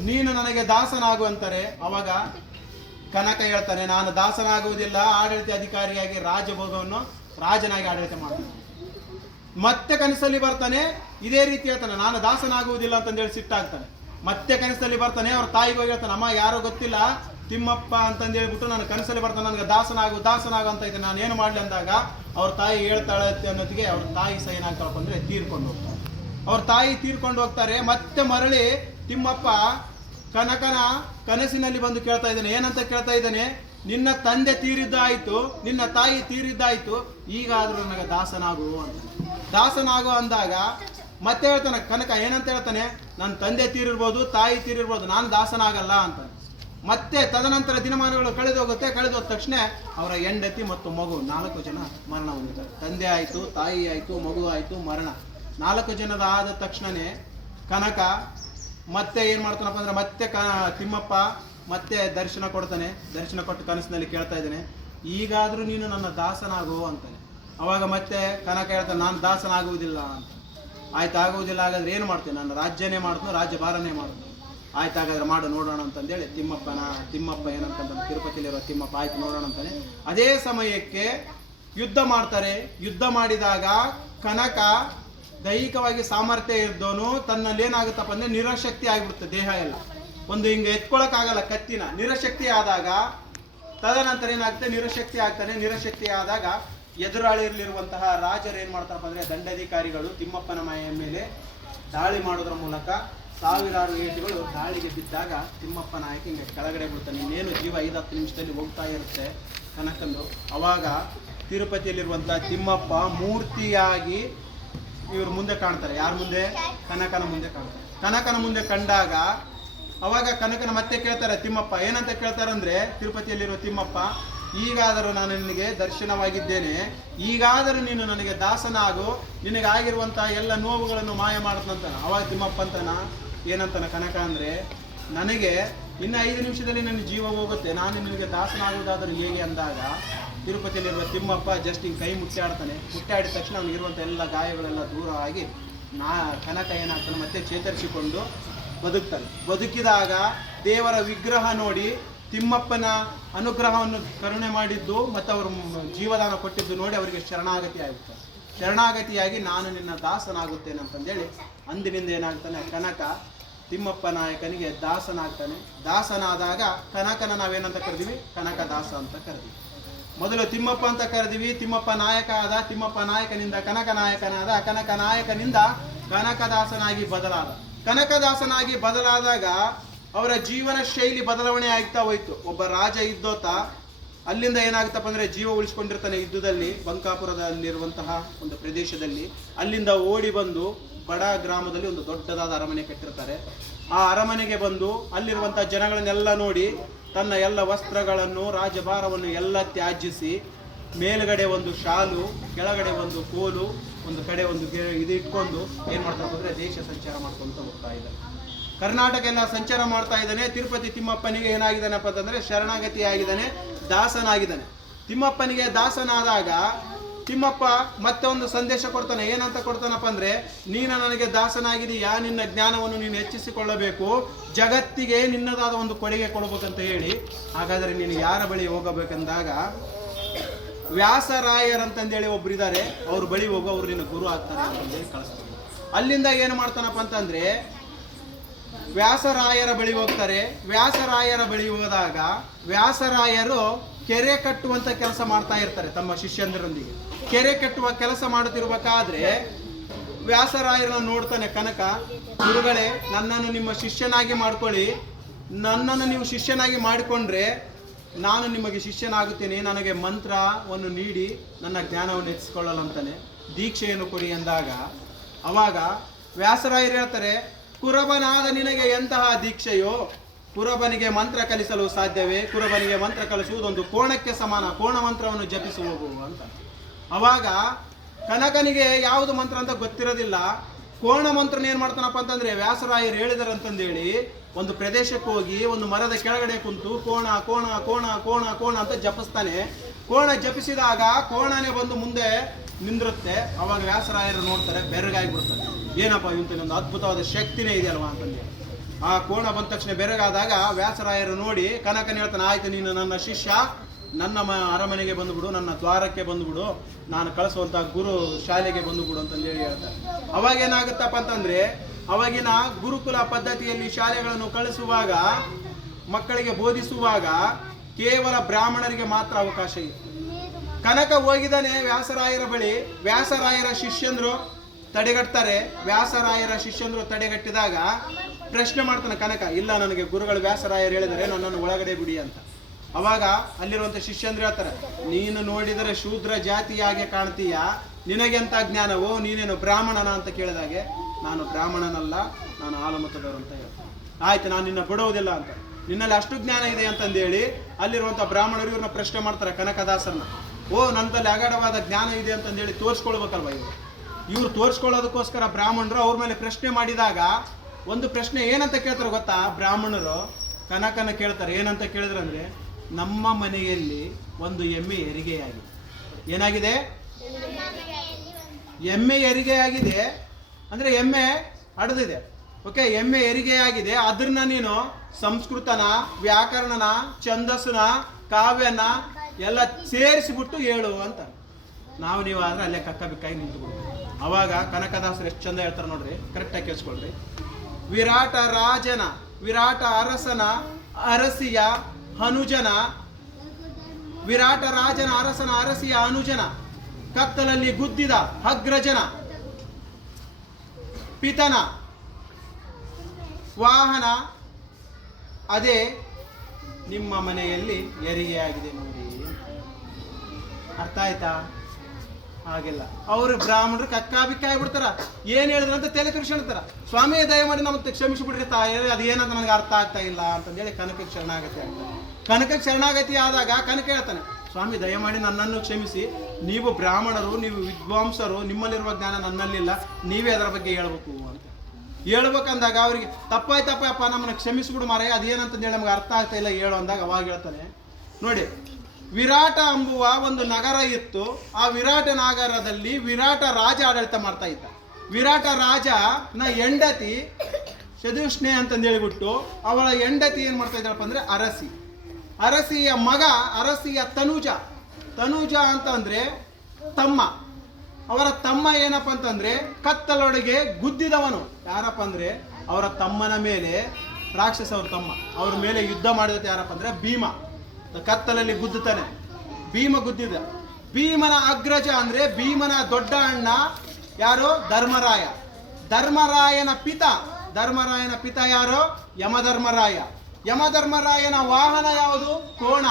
ನೀನು ನನಗೆ ದಾಸನಾಗು ಅಂತಾರೆ. ಅವಾಗ ಕನಕ ಹೇಳ್ತಾನೆ, ನಾನು ದಾಸನಾಗುವುದಿಲ್ಲ, ಆಡಳಿತ ಅಧಿಕಾರಿಯಾಗಿ ರಾಜಭೋಗವನ್ನು ರಾಜನಾಗಿ ಆಡಳಿತ ಮಾಡ್ತಾನೆ. ಮತ್ತೆ ಕನಸಲ್ಲಿ ಬರ್ತಾನೆ, ಇದೇ ರೀತಿ ಹೇಳ್ತಾನೆ, ನಾನು ದಾಸನಾಗುವುದಿಲ್ಲ ಅಂತಂದೇಳಿ ಸಿಟ್ಟಾಗ್ತಾನೆ. ಮತ್ತೆ ಕನಸಲ್ಲಿ ಬರ್ತಾನೆ, ಅವ್ರ ತಾಯಿಗೆ ಹೋಗಿ ಹೇಳ್ತಾನೆ, ಅಮ್ಮ ಯಾರೋ ಗೊತ್ತಿಲ್ಲ ತಿಮ್ಮಪ್ಪ ಅಂತಂದು ಹೇಳ್ಬಿಟ್ಟು ನಾನು ಕನಸಲ್ಲಿ ಬರ್ತಾನೆ, ನನಗೆ ದಾಸನಾಗು ಅಂತ ಇದ್ದೆ, ನಾನು ಏನು ಮಾಡಲಿ ಅಂದಾಗ ಅವ್ರ ತಾಯಿ ಹೇಳ್ತಾಳೆ ಅನ್ನೋದಿಗೆ ಅವ್ರ ತಾಯಿ ಸಹ ಏನಾಗ್ತಾಳಪ್ಪ ಅಂದ್ರೆ ತೀರ್ಕೊಂಡು ಹೋಗ್ತಾರೆ. ಅವ್ರ ತಾಯಿ ತೀರ್ಕೊಂಡು ಹೋಗ್ತಾರೆ. ಮತ್ತೆ ಮರಳಿ ತಿಮ್ಮಪ್ಪ ಕನಕನ ಕನಸಿನಲ್ಲಿ ಬಂದು ಕೇಳ್ತಾ ಇದ್ದಾನೆ. ಏನಂತ ಕೇಳ್ತಾ ಇದ್ದಾನೆ, ನಿನ್ನ ತಂದೆ ತೀರಿದ್ದಾಯ್ತು, ನಿನ್ನ ತಾಯಿ ತೀರಿದ್ದಾಯ್ತು, ಈಗಾದ್ರೂ ನನಗೆ ದಾಸನಾಗು ಅಂದಾಗ ಮತ್ತೆ ಹೇಳ್ತಾನೆ ಕನಕ. ಏನಂತ ಹೇಳ್ತಾನೆ, ನನ್ನ ತಂದೆ ತೀರಿರ್ಬೋದು, ತಾಯಿ ತೀರಿರ್ಬೋದು, ನಾನು ದಾಸನಾಗಲ್ಲ ಅಂತ. ಮತ್ತೆ ತದನಂತರ ದಿನಮಾನಗಳು ಕಳೆದೋದ ತಕ್ಷಣ ಅವರ ಹೆಂಡತಿ ಮತ್ತು ಮಗು 4 ಜನ ಮರಣ ಹೊಂದಿದ್ದಾರೆ. ತಂದೆ ಆಯ್ತು, ತಾಯಿ ಆಯ್ತು, ಮಗು ಆಯ್ತು, ಮರಣ. 4 ಜನದ ಆದ ತಕ್ಷಣನೇ ಕನಕ ಮತ್ತೆ ಏನ್ ಮಾಡ್ತಾನಪ್ಪ ಅಂದ್ರೆ ಮತ್ತೆ ತಿಮ್ಮಪ್ಪ ಮತ್ತೆ ದರ್ಶನ ಕೊಡ್ತಾನೆ. ದರ್ಶನ ಕೊಟ್ಟು ಕನಸಿನಲ್ಲಿ ಕೇಳ್ತಾ ಇದ್ದಾನೆ, ಈಗಾದ್ರೂ ನೀನು ನನ್ನ ದಾಸನಾಗು ಅಂತಾನೆ. ಅವಾಗ ಮತ್ತೆ ಕನಕ ಹೇಳ್ತಾನೆ, ನಾನು ದಾಸನಾಗುವುದಿಲ್ಲ ಅಂತ. ಆಗುವುದಿಲ್ಲ, ಹಾಗಾದ್ರೆ ಏನು ಮಾಡ್ತೇನೆ, ನಾನು ರಾಜ್ಯನೇ ಮಾಡ್ತೀನಿ, ರಾಜ್ಯಭಾರನೇ ಮಾಡ್ತೀನಿ. ಹಾಗಾದ್ರೆ ಮಾಡು ನೋಡೋಣ ಅಂತಂದೇಳಿ ತಿಮ್ಮಪ್ಪ ಏನಂತಂದ್ರೆ ತಿರುಪತಿಲಿರೋ ತಿಮ್ಮಪ್ಪ ಆಯ್ತು ನೋಡೋಣ ಅಂತಾನೆ. ಅದೇ ಸಮಯಕ್ಕೆ ಯುದ್ಧ ಮಾಡ್ತಾರೆ. ಯುದ್ಧ ಮಾಡಿದಾಗ ಕನಕ ದೈಹಿಕವಾಗಿ ಸಾಮರ್ಥ್ಯ ಇದ್ದವನು ತನ್ನಲ್ಲಿ ಏನಾಗುತ್ತಪ್ಪ ಅಂದ್ರೆ ನಿರಶಕ್ತಿ ಆಗಿಬಿಡುತ್ತೆ. ದೇಹ ಎಲ್ಲ ಒಂದು ಹಿಂಗೆ ಎತ್ಕೊಳಕ್ಕಾಗಲ್ಲ ಕತ್ತಿನ. ನಿರಶಕ್ತಿ ಆದಾಗ ತದನಂತರ ಏನಾಗುತ್ತೆ, ನಿರಶಕ್ತಿ ಆದಾಗ ಎದುರಾಳಿಯಲ್ಲಿರುವಂತಹ ರಾಜರು ಏನ್ ಮಾಡ್ತಾರಪ್ಪ ಅಂದ್ರೆ ದಂಡಾಧಿಕಾರಿಗಳು ತಿಮ್ಮಪ್ಪನ ಮೈಯ ಮೇಲೆ ದಾಳಿ ಮಾಡೋದ್ರ ಮೂಲಕ ಸಾವಿರಾರು ಏಟುಗಳು ದಾಳಿಗೆ ಬಿದ್ದಾಗ ತಿಮ್ಮಪ್ಪ ನಾಯಕ ಹಿಂಗೆ ಕೆಳಗಡೆ ಬಿಡ್ತಾನೆ. ಇನ್ನೇನು ಜೀವ 5-10 ನಿಮಿಷದಲ್ಲಿ ಹೋಗ್ತಾ ಇರುತ್ತೆ ಕನಕಂದು. ಅವಾಗ ತಿರುಪತಿಯಲ್ಲಿರುವಂತಹ ತಿಮ್ಮಪ್ಪ ಮೂರ್ತಿಯಾಗಿ ಇವರು ಮುಂದೆ ಕಾಣ್ತಾರೆ. ಯಾರ ಮುಂದೆ? ಕನಕನ ಮುಂದೆ ಕಾಣ್ತಾರೆ. ಕನಕನ ಮುಂದೆ ಕಂಡಾಗ ಅವಾಗ ಕನಕನ ಮತ್ತೆ ಕೇಳ್ತಾರೆ ತಿಮ್ಮಪ್ಪ. ಏನಂತ ಕೇಳ್ತಾರಂದ್ರೆ ತಿರುಪತಿಯಲ್ಲಿರುವ ತಿಮ್ಮಪ್ಪ, ಈಗಾದರೂ ನಾನು ನಿನಗೆ ದರ್ಶನವಾಗಿದ್ದೇನೆ, ಈಗಾದರೂ ನೀನು ನನಗೆ ದಾಸನಾಗು, ನಿನಗಾಗಿರುವಂತಹ ಎಲ್ಲ ನೋವುಗಳನ್ನು ಮಾಯ ಮಾಡ್ತಂತಾನ. ಅವಾಗ ತಿಮ್ಮಪ್ಪ ಅಂತಾನ ಏನಂತಾನ ಕನಕ ಅಂದ್ರೆ, ನನಗೆ ಇನ್ನು 5 ನಿಮಿಷದಲ್ಲಿ ನನ್ನ ಜೀವ ಹೋಗುತ್ತೆ, ನಾನು ನಿನಗೆ ದಾಸನಾಗುವುದಾದರೂ ಹೇಗೆ ಅಂದಾಗ ತಿರುಪತಿಯಲ್ಲಿರುವ ತಿಮ್ಮಪ್ಪ ಜಸ್ಟ್ ಹಿಂಗೆ ಕೈ ಮುಟ್ಟಾಡ್ತಾನೆ. ಮುಟ್ಟಾಡಿದ ತಕ್ಷಣ ಅವನಿಗಿರುವಂಥ ಎಲ್ಲ ಗಾಯಗಳೆಲ್ಲ ದೂರ ಆಗಿ ಕನಕ ಏನಾಗ್ತಾನೆ ಮತ್ತೆ ಚೇತರಿಸಿಕೊಂಡು ಬದುಕ್ತಾನೆ. ಬದುಕಿದಾಗ ದೇವರ ವಿಗ್ರಹ ನೋಡಿ ತಿಮ್ಮಪ್ಪನ ಅನುಗ್ರಹವನ್ನು ಕರುಣೆ ಮಾಡಿದ್ದು ಮತ್ತು ಅವರು ಜೀವದಾನ ಕೊಟ್ಟಿದ್ದು ನೋಡಿ ಅವರಿಗೆ ಶರಣಾಗತಿಯಾಗಿ ನಾನು ನಿನ್ನ ದಾಸನಾಗುತ್ತೇನೆ ಅಂತಂದೇಳಿ ಅಂದಿನಿಂದ ಏನಾಗ್ತಾನೆ ಕನಕ ತಿಮ್ಮಪ್ಪ ನಾಯಕನಿಗೆ ದಾಸನಾಗ್ತಾನೆ. ದಾಸನಾದಾಗ ಕನಕನ ನಾವೇನಂತ ಕರೆದಿವಿ, ಕನಕ ದಾಸ ಅಂತ ಕರೆದಿವಿ. ಮೊದಲು ತಿಮ್ಮಪ್ಪ ಅಂತ ಕರೆದಿವಿ. ತಿಮ್ಮಪ್ಪ ನಾಯಕ ಆದ, ತಿಮ್ಮಪ್ಪ ನಾಯಕನಿಂದ ಕನಕ ನಾಯಕನಾದ, ಕನಕ ನಾಯಕನಿಂದ ಕನಕದಾಸನಾಗಿ ಬದಲಾದಾಗ ಅವರ ಜೀವನ ಶೈಲಿ ಬದಲಾವಣೆ ಆಗ್ತಾ ಹೋಯ್ತು. ಒಬ್ಬ ರಾಜ ಇದ್ದೋತ ಅಲ್ಲಿಂದ ಏನಾಗುತ್ತಪ್ಪ ಅಂದ್ರೆ ಜೀವ ಉಳಿಸ್ಕೊಂಡಿರ್ತಾನೆ ಯುದ್ಧದಲ್ಲಿ, ಬಂಕಾಪುರದಲ್ಲಿರುವಂತಹ ಒಂದು ಪ್ರದೇಶದಲ್ಲಿ. ಅಲ್ಲಿಂದ ಓಡಿ ಬಂದು ಬಡ ಗ್ರಾಮದಲ್ಲಿ ಒಂದು ದೊಡ್ಡದಾದ ಅರಮನೆ ಕಟ್ಟಿರ್ತಾರೆ. ಆ ಅರಮನೆಗೆ ಬಂದು ಅಲ್ಲಿರುವಂತಹ ಜನಗಳನ್ನೆಲ್ಲ ನೋಡಿ ತನ್ನ ಎಲ್ಲ ವಸ್ತ್ರಗಳನ್ನು, ರಾಜಭಾರವನ್ನು ಎಲ್ಲ ತ್ಯಾಜಿಸಿ ಮೇಲ್ಗಡೆ ಒಂದು ಶಾಲು, ಕೆಳಗಡೆ ಒಂದು ಕೋಲು, ಒಂದು ಕಡೆ ಒಂದು ಇದು ಇಟ್ಕೊಂಡು ಏನ್ ಮಾಡ್ತಾರೆ ಅಂದ್ರೆ ದೇಶ ಸಂಚಾರ ಮಾಡ್ಕೊಂತ ಹೋಗ್ತಾ ಇದ್ದಾರೆ. ಕರ್ನಾಟಕ ಎಲ್ಲ ಸಂಚಾರ ಮಾಡ್ತಾ ಇದ್ದಾನೆ. ತಿರುಪತಿ ತಿಮ್ಮಪ್ಪನಿಗೆ ಏನಾಗಿದ್ದಾನಪ್ಪ ಅಂತಂದ್ರೆ ಶರಣಾಗತಿ ಆಗಿದ್ದಾನೆ, ದಾಸನಾಗಿದ್ದಾನೆ. ತಿಮ್ಮಪ್ಪನಿಗೆ ದಾಸನಾದಾಗ ತಿಮ್ಮಪ್ಪ ಮತ್ತೆ ಒಂದು ಸಂದೇಶ ಕೊಡ್ತಾನೆ. ಏನಂತ ಕೊಡ್ತಾನಪ್ಪ ಅಂದ್ರೆ, ನೀನು ನನಗೆ ದಾಸನಾಗಿದೀಯಾ, ನಿನ್ನ ಜ್ಞಾನವನ್ನು ನೀನು ಹೆಚ್ಚಿಸಿಕೊಳ್ಳಬೇಕು, ಜಗತ್ತಿಗೆ ನಿನ್ನದಾದ ಒಂದು ಕೊಡುಗೆ ಕೊಡಬೇಕಂತ ಹೇಳಿ. ಹಾಗಾದ್ರೆ ನೀನು ಯಾರ ಬಳಿ ಹೋಗಬೇಕಂದಾಗ ವ್ಯಾಸರಾಯರಂತಂದೇಳಿ ಒಬ್ರು ಇದ್ದಾರೆ, ಅವ್ರ ಬಳಿ ಹೋಗೋ, ಅವ್ರು ನಿನ್ನ ಗುರು ಆಗ್ತಾರೆ ಅಂತಂದೇಳಿ ಕಳಿಸ್ತಾರೆ. ಅಲ್ಲಿಂದ ಏನು ಮಾಡ್ತಾನಪ್ಪ ಅಂತಂದ್ರೆ ವ್ಯಾಸರಾಯರ ಬಳಿ ಹೋಗ್ತಾರೆ. ವ್ಯಾಸರಾಯರ ಬಳಿ ಹೋದಾಗ ವ್ಯಾಸರಾಯರು ಕೆರೆ ಕಟ್ಟುವಂತ ಕೆಲಸ ಮಾಡ್ತಾ ಇರ್ತಾರೆ ತಮ್ಮ ಶಿಷ್ಯಂದರೊಂದಿಗೆ. ಕೆರೆ ಕಟ್ಟುವ ಕೆಲಸ ಮಾಡುತ್ತಿರ್ಬೇಕಾದ್ರೆ ವ್ಯಾಸರಾಯರನ್ನ ನೋಡ್ತಾನೆ ಕನಕ. ಗುರುಗಳೇ, ನನ್ನನ್ನು ನಿಮ್ಮ ಶಿಷ್ಯನಾಗಿ ಮಾಡ್ಕೊಳ್ಳಿ, ನನ್ನನ್ನು ನೀವು ಶಿಷ್ಯನಾಗಿ ಮಾಡಿಕೊಂಡ್ರೆ ನಾನು ನಿಮಗೆ ಶಿಷ್ಯನಾಗುತ್ತೇನೆ, ನನಗೆ ಮಂತ್ರವನ್ನು ನೀಡಿ ನನ್ನ ಜ್ಞಾನವನ್ನು ಹೆಚ್ಚಿಸಿಕೊಳ್ಳಲಂತಾನೆ, ದೀಕ್ಷೆಯನ್ನು ಕೊಡಿ ಎಂದಾಗ ಅವಾಗ ವ್ಯಾಸರಾಯರು ಹೇಳ್ತಾರೆ, ಕುರಬನಾದ ನಿನಗೆ ಎಂತಹ ದೀಕ್ಷೆಯೋ, ಕುರಬನಿಗೆ ಮಂತ್ರ ಕಲಿಸಲು ಸಾಧ್ಯವೇ? ಕುರಬನಿಗೆ ಮಂತ್ರ ಕಲಿಸುವುದೊಂದು ಕೋಣಕ್ಕೆ ಸಮಾನ, ಕೋಣ ಮಂತ್ರವನ್ನು ಜಪಿಸುವುದು ಅಂತ. ಅವಾಗ ಕನಕನಿಗೆ ಯಾವುದು ಮಂತ್ರ ಅಂತ ಗೊತ್ತಿರೋದಿಲ್ಲ. ಕೋಣ ಮಂತ್ರನ ಏನ್ ಮಾಡ್ತಾನಪ್ಪ ಅಂತಂದ್ರೆ, ವ್ಯಾಸರಾಯರು ಹೇಳಿದಾರಂತಂದೇಳಿ ಒಂದು ಪ್ರದೇಶಕ್ಕೆ ಹೋಗಿ ಒಂದು ಮರದ ಕೆಳಗಡೆ ಕುಂತು ಕೋಣ ಕೋಣ ಕೋಣ ಕೋಣ ಕೋಣ ಅಂತ ಜಪಿಸ್ತಾನೆ. ಕೋಣ ಜಪಿಸಿದಾಗ ಕೋಣನೇ ಬಂದು ಮುಂದೆ ನಿಂದಿರುತ್ತೆ. ಅವಾಗ ವ್ಯಾಸರಾಯರು ನೋಡ್ತಾರೆ, ಬೆರಗಾಗಿಬಿಡ್ತಾರೆ. ಏನಪ್ಪ ಇಂತ ಒಂದು ಅದ್ಭುತವಾದ ಶಕ್ತಿನೇ ಇದೆಯಲ್ವಾ ಅಂತಂದೇಳಿ. ಆ ಕೋಣ ಬಂದ ತಕ್ಷಣ ಬೆರಗಾದಾಗ ವ್ಯಾಸರಾಯರು ನೋಡಿ ಕನಕನ ಹೇಳ್ತಾನೆ, ಆಯ್ತು ನೀನು ನನ್ನ ಶಿಷ್ಯ, ನನ್ನ ಅರಮನೆಗೆ ಬಂದುಬಿಡು, ನನ್ನ ದ್ವಾರಕ್ಕೆ ಬಂದುಬಿಡು, ನಾನು ಕಳಿಸುವಂತ ಗುರು ಶಾಲೆಗೆ ಬಂದುಬಿಡು ಅಂತಂದೇಳಿ ಹೇಳ್ತಾರೆ. ಅವಾಗ ಏನಾಗುತ್ತಪ್ಪ ಅಂತಂದ್ರೆ, ಅವಾಗಿನ ಗುರುಕುಲ ಪದ್ಧತಿಯಲ್ಲಿ ಶಾಲೆಗಳನ್ನು ಕಳಿಸುವಾಗ, ಮಕ್ಕಳಿಗೆ ಬೋಧಿಸುವಾಗ ಕೇವಲ ಬ್ರಾಹ್ಮಣರಿಗೆ ಮಾತ್ರ ಅವಕಾಶ ಇದೆ. ಕನಕ ಹೋಗಿದ್ದಾನೆ ವ್ಯಾಸರಾಯರ ಬಳಿ. ವ್ಯಾಸರಾಯರ ಶಿಷ್ಯಂದ್ರು ತಡೆಗಟ್ತಾರೆ. ವ್ಯಾಸರಾಯರ ಶಿಷ್ಯಂದ್ರು ತಡೆಗಟ್ಟಿದಾಗ ಪ್ರಶ್ನೆ ಮಾಡ್ತಾನೆ ಕನಕ, ಇಲ್ಲ ನನಗೆ ಗುರುಗಳು ವ್ಯಾಸರಾಯರು ಹೇಳಿದರೆ ನನ್ನನ್ನು ಒಳಗಡೆ ಬಿಡಿ ಅಂತ. ಅವಾಗ ಅಲ್ಲಿರುವಂತ ಶಿಷ್ಯಂದ್ರು ಹೇಳ್ತಾರೆ, ನೀನು ನೋಡಿದರೆ ಶೂದ್ರ ಜಾತಿಯಾಗೆ ಕಾಣ್ತೀಯ, ನಿನಗೆಂತ ಜ್ಞಾನವೋ, ನೀನೇನು ಬ್ರಾಹ್ಮಣನ ಅಂತ ಕೇಳಿದಾಗೆ, ನಾನು ಬ್ರಾಹ್ಮಣನಲ್ಲ, ನಾನು ಆಲಮತದವರು ಅಂತ ಹೇಳ್ತಾರೆ. ಆಯ್ತು, ನಾನು ನಿನ್ನ ಬಿಡೋದಿಲ್ಲ ಅಂತ, ನಿನ್ನಲ್ಲಿ ಅಷ್ಟು ಜ್ಞಾನ ಇದೆ ಅಂತಂದೇಳಿ ಅಲ್ಲಿರುವಂಥ ಬ್ರಾಹ್ಮಣರು ಇವ್ರನ್ನ ಪ್ರಶ್ನೆ ಮಾಡ್ತಾರೆ ಕನಕದಾಸರನ್ನ. ನನ್ನಲ್ಲಿ ಅಗಾಢವಾದ ಜ್ಞಾನ ಇದೆ ಅಂತಂದೇಳಿ ತೋರಿಸ್ಕೊಳ್ಬೇಕಲ್ವ ಇವ್ರು ತೋರಿಸ್ಕೊಳ್ಳೋದಕ್ಕೋಸ್ಕರ ಬ್ರಾಹ್ಮಣರು ಅವ್ರ ಮೇಲೆ ಪ್ರಶ್ನೆ ಮಾಡಿದಾಗ ಒಂದು ಪ್ರಶ್ನೆ ಏನಂತ ಕೇಳ್ತಾರೆ ಗೊತ್ತಾ? ಬ್ರಾಹ್ಮಣರು ಕನಕನ ಕೇಳ್ತಾರೆ. ಏನಂತ ಕೇಳಿದ್ರಂದ್ರೆ, ನಮ್ಮ ಮನೆಯಲ್ಲಿ ಒಂದು ಎಮ್ಮೆ ಹೆರಿಗೆಯಾಗಿದೆ. ಏನಾಗಿದೆ? ಎಮ್ಮೆ ಹೆರಿಗೆಯಾಗಿದೆ ಅಂದ್ರೆ ಎಮ್ಮೆ ಹಡದಿದೆ. ಓಕೆ, ಎಮ್ಮೆ ಹೆರಿಗೆಯಾಗಿದೆ. ಅದನ್ನ ನೀನು ಸಂಸ್ಕೃತನ, ವ್ಯಾಕರಣನ, ಛಂದಸ್ಸನ, ಕಾವ್ಯನ ಎಲ್ಲ ಸೇರಿಸಿಬಿಟ್ಟು ಹೇಳು ಅಂತ. ನೀವು ಆದ್ರೆ ಅಲ್ಲೇ ಕಕ್ಕ ಬಿಕ್ಕಾಗಿ ನಿಂತುಬಿಡು. ಅವಾಗ ಕನಕದಾಸರು ಎಷ್ಟು ಚಂದ ಹೇಳ್ತಾರೆ ನೋಡ್ರಿ, ಕರೆಕ್ಟಾಗಿ ಕೇಳಿಸ್ಕೊಳ್ರಿ. ವಿರಾಟ ರಾಜನ, ವಿರಾಟ ಅರಸನ ಅರಸಿಯ ಅನುಜನ, ವಿರಾಟ ರಾಜನ ಅರಸನ ಅರಸಿಯ ಅನುಜನ, ಕತ್ತಲಲ್ಲಿ ಗುದ್ದಿದ ಅಗ್ರಜನ ಪಿತನ ವಾಹನ, ಅದೇ ನಿಮ್ಮ ಮನೆಯಲ್ಲಿ ಹೆರಿಗೆಯಾಗಿದೆ ನೋಡಿ. ಅರ್ಥ ಆಯ್ತಾ? ಹಾಗೆಲ್ಲ ಅವರು ಬ್ರಾಹ್ಮಣರು ಕಕ್ಕಾಬಿಕ್ಕ ಆಗ್ಬಿಡ್ತಾರ. ಏನ್ ಹೇಳಿದ್ರು ಅಂತ ತಲೆ ತಿರ್ಸ್ಕೊಳ್ತಾರ. ಸ್ವಾಮಿ ದಯಮಾಡಿ ನಮಗೆ ಕ್ಷಮಿಸಿಬಿಡ್ರಿ ತಾಯಿ, ಅದು ಏನಂತ ನನಗೆ ಅರ್ಥ ಆಗ್ತಾ ಇಲ್ಲ ಅಂತಂದೇಳಿ ಕನಕಕ್ಕೆ ಶರಣಾಗತಿ ಆಗ್ತಾರೆ. ಕನಕಕ್ಕೆ ಶರಣಾಗತಿ ಆದಾಗ ಕನಕ ಹೇಳ್ತಾನೆ, ಸ್ವಾಮಿ ದಯಮಾಡಿ ನನ್ನನ್ನು ಕ್ಷಮಿಸಿ, ನೀವು ಬ್ರಾಹ್ಮಣರು, ನೀವು ವಿದ್ವಾಂಸರು, ನಿಮ್ಮಲ್ಲಿರುವ ಜ್ಞಾನ ನನ್ನಲ್ಲಿಲ್ಲ, ನೀವೇ ಅದರ ಬಗ್ಗೆ ಹೇಳ್ಬೇಕು ಅಂತ ಹೇಳ್ಬೇಕಂದಾಗ ಅವರಿಗೆ ತಪ್ಪಾಯ್ತಪ್ಪ ನಮ್ಮನ್ನು ಕ್ಷಮಿಸ್ಬಿಡು ಮಾರೇ, ಅದೇನಂತಂದೇಳಿ ನಮ್ಗೆ ಅರ್ಥ ಆಗ್ತಾ ಇಲ್ಲ ಹೇಳು ಅಂದಾಗ ಅವಾಗ ಹೇಳ್ತಾನೆ ನೋಡಿ, ವಿರಾಟ ಎಂಬುವ ಒಂದು ನಗರ ಇತ್ತು. ಆ ವಿರಾಟ ನಗರದಲ್ಲಿ ವಿರಾಟ ರಾಜ ಆಡಳಿತ ಮಾಡ್ತಾ ಇದ್ದ. ವಿರಾಟ ರಾಜನ ಹೆಂಡತಿ ಶದುಷ್ಣೆ ಅಂತಂದು ಹೇಳಿಬಿಟ್ಟು ಅವಳ ಹೆಂಡತಿ ಏನ್ ಮಾಡ್ತಾ ಇದ್ದಾಳಪ್ಪ ಅಂದ್ರೆ ಅರಸಿ. ಅರಸಿಯ ಮಗ ಅರಸಿಯ ತನುಜ ಅಂತಂದ್ರೆ ತಮ್ಮ. ಅವರ ತಮ್ಮ ಏನಪ್ಪ ಅಂತಂದ್ರೆ ಕತ್ತಲೊಳಗೆ ಗುದ್ದಿದವನು. ಯಾರಪ್ಪ ಅಂದ್ರೆ ಅವರ ತಮ್ಮನ ಮೇಲೆ ರಾಕ್ಷಸ, ಅವ್ರ ತಮ್ಮ ಅವ್ರ ಮೇಲೆ ಯುದ್ಧ ಮಾಡಿದ ಯಾರಪ್ಪ ಅಂದ್ರೆ ಭೀಮ. ಕತ್ತಲಲ್ಲಿ ಗುದ್ದುತ್ತಾನೆ, ಭೀಮ ಗುದ್ದಿದ. ಭೀಮನ ಅಗ್ರಜ ಅಂದ್ರೆ ಭೀಮನ ದೊಡ್ಡ ಅಣ್ಣ ಯಾರು? ಧರ್ಮರಾಯ. ಧರ್ಮರಾಯನ ಪಿತ ಯಾರು? ಯಮಧರ್ಮರಾಯ. ಯಮಧರ್ಮರಾಯನ ವಾಹನ ಯಾವುದು? ಕೋಣ.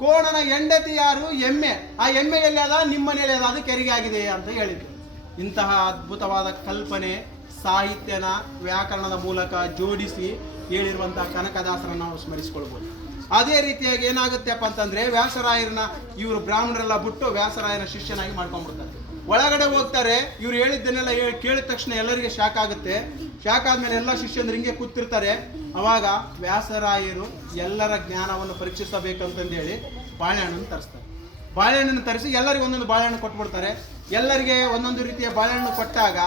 ಕೋಣನ ಹೆಂಡತಿ ಯಾರು? ಎಮ್ಮೆ. ಆ ಎಮ್ಮೆ ಎಲ್ಲಿ ಅದ? ನಿಮ್ಮನೆಯಲ್ಲಿ ಅದ, ಅದು ಕೆರಿಗೆ ಆಗಿದೆ ಅಂತ ಹೇಳಿದ್ರು. ಇಂತಹ ಅದ್ಭುತವಾದ ಕಲ್ಪನೆ ಸಾಹಿತ್ಯನ ವ್ಯಾಕರಣದ ಮೂಲಕ ಜೋಡಿಸಿ ಹೇಳಿರುವಂತಹ ಕನಕದಾಸರನ್ನು ನಾವು ಸ್ಮರಿಸಿಕೊಳ್ಬೋದು. ಅದೇ ರೀತಿಯಾಗಿ ಏನಾಗುತ್ತೆಪ್ಪ ಅಂತಂದ್ರೆ ವ್ಯಾಸರಾಯರನ್ನ ಇವರು ಬ್ರಾಹ್ಮಣರೆಲ್ಲ ಬಿಟ್ಟು ವ್ಯಾಸರಾಯನ ಶಿಷ್ಯನಾಗಿ ಮಾಡ್ಕೊಂಡ್ಬಿಡ್ತಾರೆ. ಒಳಗಡೆ ಹೋಗ್ತಾರೆ. ಇವ್ರು ಹೇಳಿದ್ದನ್ನೆಲ್ಲ ಕೇಳಿದ ತಕ್ಷಣ ಎಲ್ಲರಿಗೆ ಶಾಕ್ ಆಗುತ್ತೆ. ಶಾಕ್ ಆದ್ಮೇಲೆ ಎಲ್ಲ ಶಿಷ್ಯಂದ್ರು ಹಿಂಗೆ ಕೂತಿರ್ತಾರೆ. ಅವಾಗ ವ್ಯಾಸರಾಯರು ಎಲ್ಲರ ಜ್ಞಾನವನ್ನು ಪರೀಕ್ಷಿಸಬೇಕಂತಂದೇಳಿ ಬಾಳೆಹಣ್ಣನ್ನು ತರಿಸ್ತಾರೆ. ಬಾಳೆಹಣ್ಣನ್ನು ತರಿಸಿ ಎಲ್ಲರಿಗೂ ಒಂದೊಂದು ಬಾಳೆಹಣ್ಣು ಕೊಟ್ಬಿಡ್ತಾರೆ. ಎಲ್ಲರಿಗೆ ಒಂದೊಂದು ರೀತಿಯ ಬಾಳೆಹಣ್ಣು ಕೊಟ್ಟಾಗ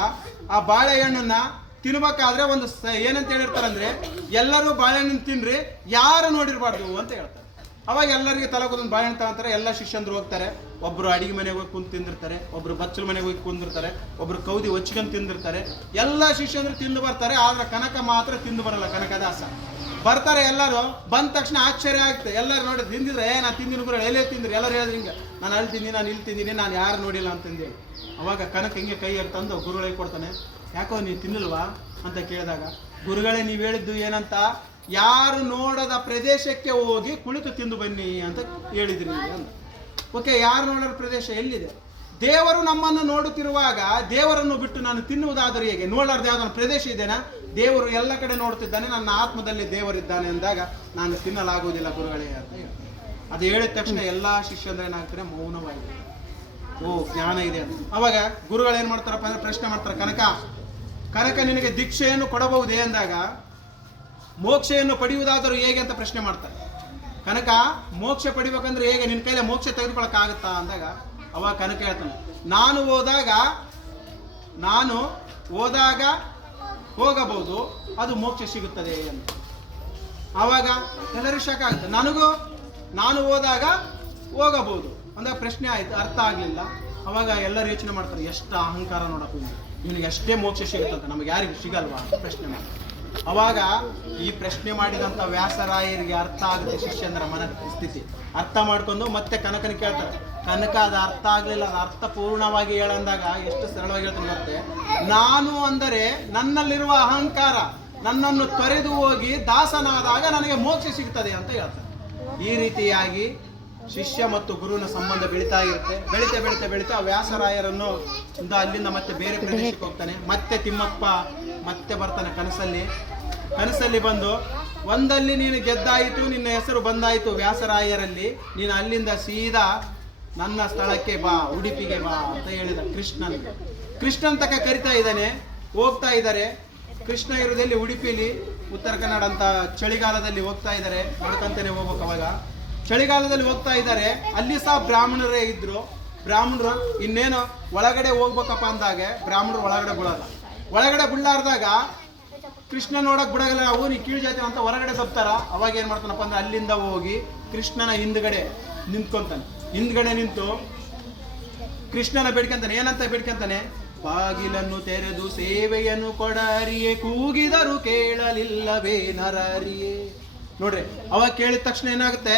ಆ ಬಾಳೆಹಣ್ಣನ್ನ ತಿನ್ಬೇಕಾದ್ರೆ ಒಂದು ಏನಂತ ಹೇಳಿರ್ತಾರಂದ್ರೆ, ಎಲ್ಲರೂ ಬಾಳೆಹಣ್ಣನ್ನು ತಿನ್ರಿ, ಯಾರು ನೋಡಿರ್ಬಾರ್ದು ಅಂತ ಹೇಳ್ತಾರೆ. ಅವಾಗ ಎಲ್ಲರಿಗೆ ತಲೆಗೊಂದೊಂದು ಬಾಳೆಹಣ್ಣು ತಗೊಂತಾರೆ. ಎಲ್ಲ ಶಿಷ್ಯಂದ್ರು ಹೋಗ್ತಾರೆ. ಒಬ್ರು ಅಡಿಗೆ ಮನೆಗೆ ಹೋಗಿ ಕುಂತು ತಿಂದಿರ್ತಾರೆ, ಒಬ್ರು ಬಚ್ಚಲ ಮನೆಗೆ ಹೋಗಿ ಕುಂದಿರ್ತಾರೆ, ಒಬ್ರು ಕೌದಿ ಹೊಚ್ಕೊಂಡು ತಿಂದಿರ್ತಾರೆ. ಎಲ್ಲ ಶಿಷ್ಯಂದ್ರು ತಿಂದು ಬರ್ತಾರೆ. ಆದ್ರೆ ಕನಕ ಮಾತ್ರ ತಿಂದು ಬರಲ್ಲ. ಕನಕದಾಸ ಬರ್ತಾರೆ. ಎಲ್ಲರೂ ಬಂದ ತಕ್ಷಣ ಆಶ್ಚರ್ಯ ಆಗುತ್ತೆ. ಎಲ್ಲರೂ ನೋಡಿ ತಿಂದಿದ್ರೆ ನಾನು ತಿಂದಿನ ಗುರು ಎಲ್ಲೇ ತಿಂದ್ರಿ? ಎಲ್ಲರೂ ಹೇಳಿದ್ರೆ ಹಿಂಗೆ, ನಾನು ಅಲ್ಲಿ ತಿಂದಿನಿ, ನಾನು ಇಲ್ಲಿ ತಿಂದಿನಿ, ನಾನು ಯಾರು ನೋಡಿಲ್ಲ ಅಂತಂದೇಳಿ. ಅವಾಗ ಕನಕ ಹಿಂಗೆ ಕೈ ತಂದು ಗುರುಗಳಿಗೆ ಕೊಡ್ತಾನೆ. ಯಾಕೋ ನೀವು ತಿನ್ನಲ್ವಾ ಅಂತ ಕೇಳಿದಾಗ, ಗುರುಗಳೇ ನೀವು ಹೇಳಿದ್ದು ಏನಂತ, ಯಾರು ನೋಡದ ಪ್ರದೇಶಕ್ಕೆ ಹೋಗಿ ಕುಳಿತು ತಿಂದು ಬನ್ನಿ ಅಂತ ಹೇಳಿದ್ರಿ ಅಂತ. ಓಕೆ, ಯಾರು ನೋಡೋರ ಪ್ರದೇಶ ಎಲ್ಲಿದೆ? ದೇವರು ನಮ್ಮನ್ನು ನೋಡುತ್ತಿರುವಾಗ ದೇವರನ್ನು ಬಿಟ್ಟು ನಾನು ತಿನ್ನುವುದಾದರೂ ಹೇಗೆ? ನೋಡಲಾರ್ದು ಯಾವ್ದಾದ್ರು ಪ್ರದೇಶ ಇದೆನಾ? ದೇವರು ಎಲ್ಲ ಕಡೆ ನೋಡ್ತಿದ್ದಾನೆ, ನನ್ನ ಆತ್ಮದಲ್ಲಿ ದೇವರಿದ್ದಾನೆ ಅಂದಾಗ ನಾನು ತಿನ್ನಲಾಗುವುದಿಲ್ಲ ಗುರುಗಳೇ ಅಂತ ಹೇಳ್ತಾರೆ. ಅದು ಹೇಳಿದ ತಕ್ಷಣ ಎಲ್ಲ ಶಿಷ್ಯಂದ್ರೆ ಏನಾಗ್ತಾರೆ, ಮೌನವಾಗಿ ಓ ಜ್ಞಾನ ಇದೆ ಅಂತ. ಅವಾಗ ಗುರುಗಳೇನು ಮಾಡ್ತಾರಪ್ಪ ಅಂದ್ರೆ ಪ್ರಶ್ನೆ ಮಾಡ್ತಾರೆ, ಕನಕ ನಿನಗೆ ದೀಕ್ಷೆಯನ್ನು ಕೊಡಬಹುದೇ ಅಂದಾಗ, ಮೋಕ್ಷೆಯನ್ನು ಪಡೆಯುವುದಾದರೂ ಹೇಗೆ ಅಂತ ಪ್ರಶ್ನೆ ಮಾಡ್ತಾರೆ. ಕನಕ ಮೋಕ್ಷ ಪಡಿಬೇಕಂದ್ರೆ ಹೇಗೆ, ನಿನ್ನ ಕೈಲಿ ಮೋಕ್ಷ ತೆಗೆದುಕೊಳ್ಳಕ್ಕಾಗುತ್ತಾ ಅಂದಾಗ ಅವಾಗ ಕನಕ ಹೇಳ್ತಾನೆ, ನಾನು ಹೋದಾಗ ಹೋಗಬಹುದು, ಅದು ಮೋಕ್ಷ ಸಿಗುತ್ತದೆ ಅಂತ. ಆವಾಗ ಎಲ್ಲರಿಗೂ ಶಾಕ್ ಆಗುತ್ತೆ. ನಾನು ಹೋದಾಗ ಹೋಗಬಹುದು ಅಂದಾಗ ಪ್ರಶ್ನೆ ಆಯ್ತು, ಅರ್ಥ ಆಗಲಿಲ್ಲ. ಅವಾಗ ಎಲ್ಲರೂ ಯೋಚನೆ ಮಾಡ್ತಾರೆ, ಎಷ್ಟು ಅಹಂಕಾರ ನೋಡಪ್ಪ, ಇವನಿಗೆ ಎಷ್ಟೇ ಮೋಕ್ಷ ಸಿಗುತ್ತಂತ ನಮಗೆ ಯಾರಿಗೂ ಸಿಗಲ್ವಾ ಅಂತ ಪ್ರಶ್ನೆ ಮಾಡ್ತಾರೆ. ಅವಾಗ ಈ ಪ್ರಶ್ನೆ ಮಾಡಿದಂಥ ವ್ಯಾಸರಾಯರಿಗೆ ಅರ್ಥ ಆಗುತ್ತೆ ಶಿಷ್ಯಂದ್ರ ಮನ ಸ್ಥಿತಿ. ಅರ್ಥ ಮಾಡ್ಕೊಂಡು ಮತ್ತೆ ಕನಕನ ಕೇಳ್ತಾರೆ. ಕನಕ ಅದು ಅರ್ಥ ಆಗಲಿಲ್ಲ, ಅದು ಅರ್ಥ ಪೂರ್ಣವಾಗಿ ಹೇಳಂದಾಗ ಎಷ್ಟು ಸರಳವಾಗಿ ಹೇಳ್ತಾನೆ ಮತ್ತೆ, ನಾನು ಅಂದರೆ ನನ್ನಲ್ಲಿರುವ ಅಹಂಕಾರ ನನ್ನನ್ನು ತೊರೆದು ಹೋಗಿ ದಾಸನಾದಾಗ ನನಗೆ ಮೋಕ್ಷ ಸಿಗ್ತದೆ ಅಂತ ಹೇಳ್ತಾರೆ. ಈ ರೀತಿಯಾಗಿ ಶಿಷ್ಯ ಮತ್ತು ಗುರುವಿನ ಸಂಬಂಧ ಬೆಳೀತಾ ಇರುತ್ತೆ. ಬೆಳೀತಾ ಆ ವ್ಯಾಸರಾಯರನ್ನು ಅಲ್ಲಿಂದ ಮತ್ತೆ ಬೇರೆ ಪ್ರದೇಶಕ್ಕೆ ಹೋಗ್ತಾನೆ. ಮತ್ತೆ ತಿಮ್ಮಪ್ಪ ಮತ್ತೆ ಬರ್ತಾನೆ ಕನಸಲ್ಲಿ ಬಂದು, ಒಂದಲ್ಲಿ ನೀನು ಗೆದ್ದಾಯಿತು, ನಿನ್ನ ಹೆಸರು ಬಂದಾಯಿತು ವ್ಯಾಸರಾಯರಲ್ಲಿ, ನೀನು ಅಲ್ಲಿಂದ ಸೀದಾ ನನ್ನ ಸ್ಥಳಕ್ಕೆ ಬಾ, ಉಡುಪಿಗೆ ಬಾ ಅಂತ ಹೇಳಿದ ಕೃಷ್ಣನ್ ತಕ್ಕ ಕರಿತಾ ಇದ್ದಾನೆ. ಹೋಗ್ತಾ ಇದ್ದಾರೆ. ಕೃಷ್ಣ ಇರೋದಲ್ಲಿ ಉಡುಪಿಲಿ, ಉತ್ತರ ಕನ್ನಡ ಅಂತ ಚಳಿಗಾಲದಲ್ಲಿ ಹೋಗ್ತಾ ಇದ್ದಾರೆ. ನಡ್ಕಂತಾನೆ ಹೋಗ್ಬೇಕು. ಅವಾಗ ಚಳಿಗಾಲದಲ್ಲಿ ಹೋಗ್ತಾ ಇದ್ದಾರೆ. ಅಲ್ಲಿ ಸಹ ಬ್ರಾಹ್ಮಣರೇ ಇದ್ರು. ಬ್ರಾಹ್ಮಣರು ಇನ್ನೇನು ಒಳಗಡೆ ಹೋಗ್ಬೇಕಪ್ಪ ಅಂದಾಗ ಬ್ರಾಹ್ಮಣರು ಒಳಗಡೆ ಬಿಡಲಾರ್ದಾಗ ಕೃಷ್ಣ ನೋಡಕ್ ಬಿಡಗಲ್ಲ, ನಾವು ನೀ ಕೀಳು ಜಾತಿ ಅಂತ ಹೊರಗಡೆ ತಪ್ತಾರ. ಅವಾಗ ಏನ್ ಮಾಡ್ತಾನಪ್ಪ ಅಂದ್ರೆ ಅಲ್ಲಿಂದ ಹೋಗಿ ಕೃಷ್ಣನ ಹಿಂದ್ಗಡೆ ನಿಂತು ಕೃಷ್ಣನ ಬೇಡ್ಕಂತಾನೆ. ಏನಂತ ಬೇಡ್ಕಂತಾನೆ, ಬಾಗಿಲನ್ನು ತೆರೆದು ಸೇವೆಯನ್ನು ಕೊಡರಿಯೇ, ಕೂಗಿದರು ಕೇಳಲಿಲ್ಲವೇ ನರರಿಯೇ. ನೋಡ್ರಿ, ಅವಾಗ ಕೇಳಿದ ತಕ್ಷಣ ಏನಾಗುತ್ತೆ,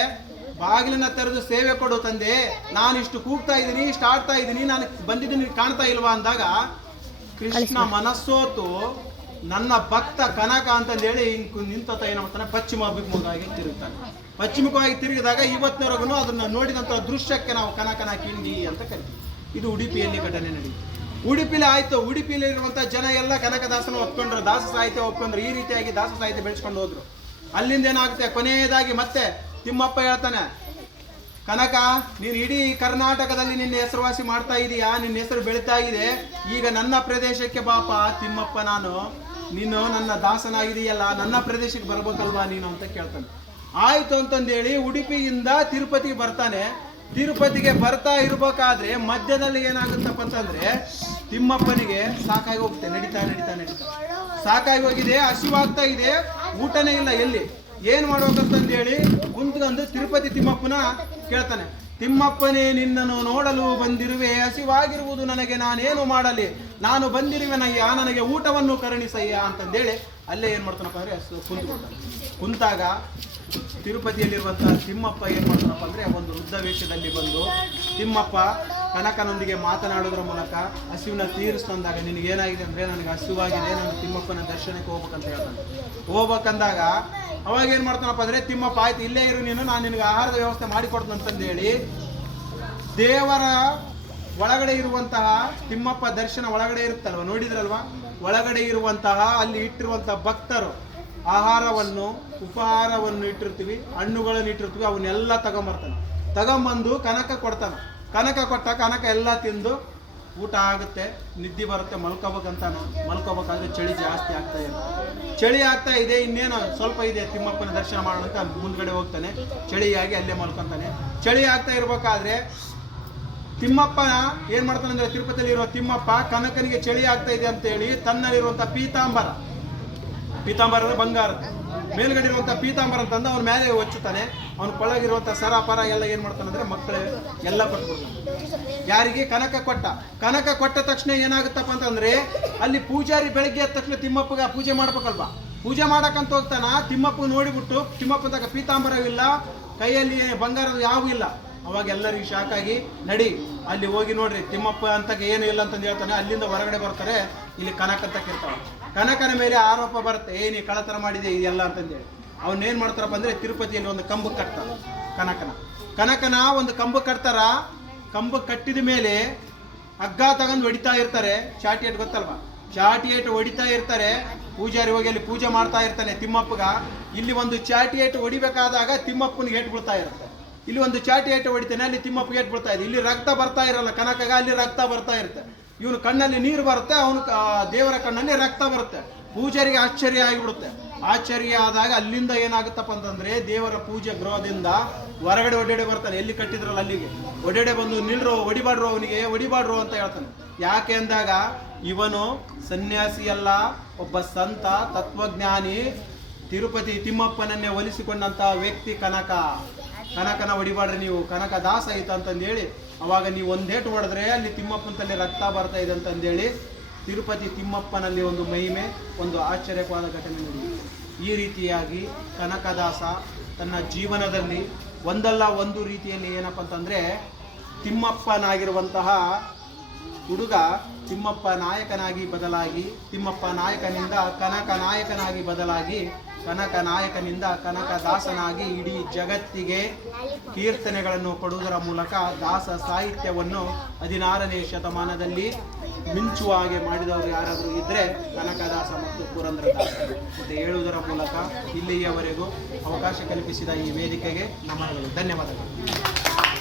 ಬಾಗಿಲನ್ನ ತೆರೆದು ಸೇವೆ ಕೊಡು ತಂದೆ, ನಾನು ಇಷ್ಟು ಕೂಗ್ತಾ ಇದ್ದೀನಿ, ಇಷ್ಟು ಆಡ್ತಾ ಇದ್ದೀನಿ, ನಾನು ಬಂದಿದ್ದೀನಿ, ಕಾಣ್ತಾ ಇಲ್ವಾ ಅಂದಾಗ ಕೃಷ್ಣ ಮನಸ್ಸೋತು ನನ್ನ ಭಕ್ತ ಕನಕ ಅಂತಂದೇಳಿ ನಿಂತ ಏನ್ ಮಾಡ್ತಾನೆ, ಪಶ್ಚಿಮವಾಗಿ ತಿರುಗಿದಾಗ ಇವತ್ತಿನವರೆಗೂ ಅದನ್ನ ನೋಡಿದಂಥ ದೃಶ್ಯಕ್ಕೆ ನಾವು ಕನಕನ ಕಿಂಡಿ ಅಂತ ಕರಿತೀವಿ. ಇದು ಉಡುಪಿಯಲ್ಲಿ ಘಟನೆ ನಡೆಯಿತು. ಉಡುಪಿಲಿ ಆಯ್ತು. ಉಡುಪಿಲಿ ಇರುವಂತ ಜನ ಎಲ್ಲ ಕನಕದಾಸನ ಒಪ್ಕೊಂಡ್ರು, ದಾಸ ಸಾಹಿತ್ಯ ಒಪ್ಕೊಂಡ್ರು. ಈ ರೀತಿಯಾಗಿ ದಾಸ ಸಾಹಿತ್ಯ ಬೆಳೆಸ್ಕೊಂಡು ಹೋದ್ರು. ಅಲ್ಲಿಂದ ಏನಾಗುತ್ತೆ, ಕೊನೆಯದಾಗಿ ಮತ್ತೆ ತಿಮ್ಮಪ್ಪ ಹೇಳ್ತಾನೆ, ಕನಕ ನೀನು ಇಡೀ ಕರ್ನಾಟಕದಲ್ಲಿ ನಿನ್ನ ಹೆಸರುವಾಸಿ ಮಾಡ್ತಾ ಇದೀಯಾ, ನಿನ್ನ ಹೆಸರು ಬೆಳೀತಾ ಇದೆ, ಈಗ ನನ್ನ ಪ್ರದೇಶಕ್ಕೆ ಬಾಪ ತಿಮ್ಮಪ್ಪ, ನೀನು ನನ್ನ ದಾಸನಾಗಿದೆಯಲ್ಲ, ನನ್ನ ಪ್ರದೇಶಕ್ಕೆ ಬರ್ಬೇಕಲ್ವಾ ನೀನು ಅಂತ ಕೇಳ್ತಾನೆ. ಆಯ್ತು ಅಂತಂದೇಳಿ ಉಡುಪಿಯಿಂದ ತಿರುಪತಿಗೆ ಬರ್ತಾನೆ. ತಿರುಪತಿಗೆ ಬರ್ತಾ ಇರ್ಬೇಕಾದ್ರೆ ಮಧ್ಯದಲ್ಲಿ ಏನಾಗುತ್ತಪ್ಪ ಅಂತಂದ್ರೆ ತಿಮ್ಮಪ್ಪನಿಗೆ ಸಾಕಾಗಿ ಹೋಗುತ್ತೆ. ನಡೀತಾ ಸಾಕಾಗಿ ಹೋಗಿದೆ, ಹಸಿವಾಗ್ತಾ ಇದೆ, ಊಟನೇ ಇಲ್ಲ. ಎಲ್ಲಿ ಏನ್ ಮಾಡ್ಬೇಕಂತಂದೇಳಿ ಕುಂತ್ಕೊಂಡು ತಿರುಪತಿ ತಿಮ್ಮಪ್ಪನ ಕೇಳ್ತಾನೆ, ತಿಮ್ಮಪ್ಪನೇ ನಿನ್ನನ್ನು ನೋಡಲು ಬಂದಿರುವೆ, ಹಸಿವಾಗಿರುವುದು ನನಗೆ, ನಾನೇನು ಮಾಡಲಿ, ನಾನು ಬಂದಿರುವೆನಯ್ಯ, ನನಗೆ ಊಟವನ್ನು ಕರುಣಿಸಯ್ಯ ಅಂತಂದೇಳಿ ಅಲ್ಲೇ ಏನ್ ಮಾಡ್ತಾನಪ್ಪ ಅಂದ್ರೆ ಕುಂತಾಗ ತಿರುಪತಿಯಲ್ಲಿರುವಂತಹ ತಿಮ್ಮಪ್ಪ ಏನ್ ಮಾಡ್ತಾನಪ್ಪ ಅಂದ್ರೆ ಒಂದು ವೃದ್ಧ ವೇಷದಲ್ಲಿ ಬಂದು ತಿಮ್ಮಪ್ಪ ಕನಕನೊಂದಿಗೆ ಮಾತನಾಡೋದ್ರ ಮೂಲಕ ಹಸಿವನ್ನ ತೀರಿಸ್ತಂದಾಗ, ನಿನಗೇನಾಗಿದೆ ಅಂದ್ರೆ ನನಗೆ ಹಸಿವಾಗಿದೆ, ನಾನು ತಿಮ್ಮಪ್ಪನ ದರ್ಶನಕ್ಕೆ ಹೋಗ್ಬೇಕಂತ ಹೇಳ್ತಾನೆ. ಹೋಗ್ಬೇಕಂದಾಗ ಅವಾಗ ಏನ್ ಮಾಡ್ತಾನಪ್ಪ ಅಂದ್ರೆ ತಿಮ್ಮಪ್ಪ, ಆಯ್ತು ಇಲ್ಲೇ ಇರು ನೀನು, ನಾನು ನಿನಗೆ ಆಹಾರದ ವ್ಯವಸ್ಥೆ ಮಾಡಿಕೊಡ್ತೀನಿ ಅಂತಂದೇಳಿ ದೇವರ ಒಳಗಡೆ ಇರುವಂತಹ ತಿಮ್ಮಪ್ಪ ದರ್ಶನ ಒಳಗಡೆ ಇರುತ್ತಲ್ವ, ನೋಡಿದ್ರಲ್ವಾ, ಒಳಗಡೆ ಇರುವಂತಹ ಅಲ್ಲಿ ಇಟ್ಟಿರುವಂತಹ ಭಕ್ತರು ಆಹಾರವನ್ನು ಉಪಹಾರವನ್ನು ಇಟ್ಟಿರ್ತೀವಿ, ಹಣ್ಣುಗಳನ್ನು ಇಟ್ಟಿರ್ತೀವಿ, ಅವನ್ನೆಲ್ಲ ತಗೊಂಬರ್ತಾನೆ. ತಗೊಂಬಂದು ಕನಕ ಕೊಡ್ತಾನೆ. ಕನಕ ಕೊಟ್ಟ ಕನಕ ಎಲ್ಲ ತಿಂದು ಊಟ ಆಗುತ್ತೆ, ನಿದ್ದೆ ಬರುತ್ತೆ, ಮಲ್ಕೋಬೇಕಂತಾನ. ಮಲ್ಕೋಬೇಕಾದ್ರೆ ಚಳಿ ಜಾಸ್ತಿ ಆಗ್ತಾ ಇದೆ. ಚಳಿ ಆಗ್ತಾ ಇದೆ, ಇನ್ನೇನು ಸ್ವಲ್ಪ ಇದೆ ತಿಮ್ಮಪ್ಪನ ದರ್ಶನ ಮಾಡೋಣ ಅಂತ ಮುಂದ್ಗಡೆ ಹೋಗ್ತಾನೆ. ಚಳಿಯಾಗಿ ಅಲ್ಲೇ ಮಲ್ಕೊಂತಾನೆ. ಚಳಿ ಆಗ್ತಾ ಇರ್ಬೇಕಾದ್ರೆ ತಿಮ್ಮಪ್ಪನ ಏನ್ ಮಾಡ್ತಾನೆ ಅಂದ್ರೆ, ತಿರುಪತಿಯಲ್ಲಿ ಇರುವ ತಿಮ್ಮಪ್ಪ ಕನಕನಿಗೆ ಚಳಿ ಆಗ್ತಾ ಇದೆ ಅಂತ ಹೇಳಿ ತನ್ನಲ್ಲಿರುವಂತ ಪೀತಾಂಬರ ಅಂದ್ರೆ ಬಂಗಾರ, ಮೇಲ್ಗಡೆ ಇರುವಂತ ಪೀತಾಂಬರ ಅಂತಂದು ಅವನ ಮೇಲೆ ಹೊಚ್ಚುತ್ತಾನೆ. ಅವನ ಕೊಳಗಿರುವಂತ ಸರ ಪರ ಎಲ್ಲ ಏನ್ ಮಾಡ್ತಾನೆ ಅಂದ್ರೆ ಮಕ್ಕಳು ಎಲ್ಲ ಕೊಟ್ಬಿಡ್ತಾನೆ. ಯಾರಿಗೆ? ಕನಕ ಕೊಟ್ಟ. ಕನಕ ಕೊಟ್ಟ ತಕ್ಷಣ ಏನಾಗುತ್ತಪ್ಪ ಅಂತಂದ್ರೆ, ಅಲ್ಲಿ ಪೂಜಾರಿ ಬೆಳಗ್ಗೆ ಎದ್ದ ತಕ್ಷಣ ತಿಮ್ಮಪ್ಪಗ ಪೂಜೆ ಮಾಡ್ಬೇಕಲ್ವಾ, ಪೂಜೆ ಮಾಡಕ್ಕಂತ ಹೋಗ್ತಾನ. ತಿಮ್ಮಪ್ಪ ನೋಡಿಬಿಟ್ಟು ತಿಮ್ಮಪ್ಪದಾಗ ಪೀತಾಂಬರವಿಲ್ಲ, ಕೈಯಲ್ಲಿ ಬಂಗಾರದ ಯಾವೂ ಇಲ್ಲ. ಅವಾಗ ಎಲ್ಲರಿಗೂ ಶಾಕ್ ಆಗಿ, ನಡಿ ಅಲ್ಲಿ ಹೋಗಿ ನೋಡ್ರಿ ತಿಮ್ಮಪ್ಪ ಅಂತ ಏನು ಇಲ್ಲ ಅಂತಂದು ಹೇಳ್ತಾನೆ. ಅಲ್ಲಿಂದ ಹೊರಗಡೆ ಬರ್ತಾರೆ. ಇಲ್ಲಿ ಕನಕ ಅಂತ ಕೇಳ್ತಾವ. ಕನಕನ ಮೇಲೆ ಆರೋಪ ಬರುತ್ತೆ, ನೀ ಕಳ್ಳತನ ಮಾಡಿದೆ ಇದೆಲ್ಲ ಅಂತಂದೇಳಿ. ಅವನ್ನೇನು ಮಾಡ್ತಾರಪ್ಪ ಅಂದರೆ, ತಿರುಪತಿಯಲ್ಲಿ ಒಂದು ಕಂಬ ಕಟ್ತಾರೆ. ಕನಕನ ಒಂದು ಕಂಬ ಕಟ್ತಾರ. ಕಂಬ ಕಟ್ಟಿದ ಮೇಲೆ ಹಗ್ಗ ತಗೊಂಡು ಹೊಡಿತಾ ಇರ್ತಾರೆ. ಚಾಟಿ ಏಟ್ ಗೊತ್ತಲ್ವಾ, ಚಾಟಿ ಏಟು ಹೊಡಿತಾ ಇರ್ತಾರೆ. ಪೂಜಾರಿ ಹೋಗಿ ಅಲ್ಲಿ ಪೂಜೆ ಮಾಡ್ತಾ ಇರ್ತಾನೆ ತಿಮ್ಮಪ್ಪಗ. ಇಲ್ಲಿ ಒಂದು ಚಾಟಿ ಏಟು ಹೊಡಿಬೇಕಾದಾಗ ತಿಮ್ಮಪ್ಪನಿಗೆ ಏಟು ಬೀಳ್ತಾ ಇರುತ್ತೆ. ಇಲ್ಲಿ ಒಂದು ಚಾಟಿ ಏಟು ಹೊಡಿತಾನೆ, ಅಲ್ಲಿ ತಿಮ್ಮಪ್ಪಗೆ ಏಟು ಬೀಳ್ತಾ ಇದೆ. ಇಲ್ಲಿ ರಕ್ತ ಬರ್ತಾ ಇರಲ್ಲ ಕನಕಗ, ಅಲ್ಲಿ ರಕ್ತ ಬರ್ತಾ ಇರುತ್ತೆ. ಇವನು ಕಣ್ಣಲ್ಲಿ ನೀರು ಬರುತ್ತೆ, ಅವನು ದೇವರ ಕಣ್ಣಲ್ಲಿ ರಕ್ತ ಬರುತ್ತೆ. ಪೂಜಾರಿಗೆ ಆಶ್ಚರ್ಯ ಆಗಿಬಿಡುತ್ತೆ. ಆಶ್ಚರ್ಯ ಆದಾಗ ಅಲ್ಲಿಂದ ಏನಾಗುತ್ತಪ್ಪ ಅಂತಂದ್ರೆ, ದೇವರ ಪೂಜೆ ಗೃಹದಿಂದ ಹೊರಗಡೆ ಒಡೆಡೆ ಬರ್ತಾನೆ. ಎಲ್ಲಿ ಕಟ್ಟಿದ್ರಲ್ಲ ಅಲ್ಲಿಗೆ ಒಡೆಡೆ ಬಂದು, ನಿಲ್ರೋ, ಹೊಡಿಬಾಡ್ರು, ಅವನಿಗೆ ಹೊಡಿಬಾಡ್ರು ಅಂತ ಹೇಳ್ತಾನೆ. ಯಾಕೆ ಅಂದಾಗ, ಇವನು ಸನ್ಯಾಸಿ ಅಲ್ಲ, ಒಬ್ಬ ಸಂತ ತತ್ವಜ್ಞಾನಿ, ತಿರುಪತಿ ತಿಮ್ಮಪ್ಪನನ್ನೇ ಒಲಿಸಿಕೊಂಡಂತ ವ್ಯಕ್ತಿ ಕನಕನ ಹೊಡಿಬಾಡ್ರಿ ನೀವು, ಕನಕ ದಾಸ ಐತ ಅಂತಂದೇಳಿ. ಅವಾಗ ನೀವು ಒಂದೇಟು ಹೊಡೆದ್ರೆ ಅಲ್ಲಿ ತಿಮ್ಮಪ್ಪನಲ್ಲಿ ರಕ್ತ ಬರ್ತಾ ಇದೆ ಅಂತಂದೇಳಿ ತಿರುಪತಿ ತಿಮ್ಮಪ್ಪನಲ್ಲಿ ಒಂದು ಮಹಿಮೆ, ಒಂದು ಆಶ್ಚರ್ಯವಾದ ಘಟನೆ ನಡೆಯಿತು. ಈ ರೀತಿಯಾಗಿ ಕನಕದಾಸ ತನ್ನ ಜೀವನದಲ್ಲಿ ಒಂದಲ್ಲ ಒಂದು ರೀತಿಯಲ್ಲಿ ಏನಪ್ಪ ಅಂತಂದರೆ, ತಿಮ್ಮಪ್ಪನಾಗಿರುವಂತಹ ಹುಡುಗ ತಿಮ್ಮಪ್ಪ ನಾಯಕನಾಗಿ ಬದಲಾಗಿ, ತಿಮ್ಮಪ್ಪ ನಾಯಕನಿಂದ ಕನಕ ನಾಯಕನಾಗಿ ಬದಲಾಗಿ, ಕನಕ ನಾಯಕನಿಂದ ಕನಕದಾಸನಾಗಿ ಇಡೀ ಜಗತ್ತಿಗೆ ಕೀರ್ತನೆಗಳನ್ನು ಕೊಡುವುದರ ಮೂಲಕ ದಾಸ ಸಾಹಿತ್ಯವನ್ನು 16ನೇ ಶತಮಾನದಲ್ಲಿ ಮಿಂಚುವ ಹಾಗೆ ಮಾಡಿದವರು ಯಾರಾದರೂ ಇದ್ದರೆ ಕನಕದಾಸ ಮತ್ತು ಪುರಂದರದಾಸ ಅಂತ ಹೇಳುವುದರ ಮೂಲಕ ಇಲ್ಲಿಯವರೆಗೂ ಅವಕಾಶ ಕಲ್ಪಿಸಿದ ಈ ವೇದಿಕೆಗೆ ನಮನಗಳು. ಧನ್ಯವಾದಗಳು.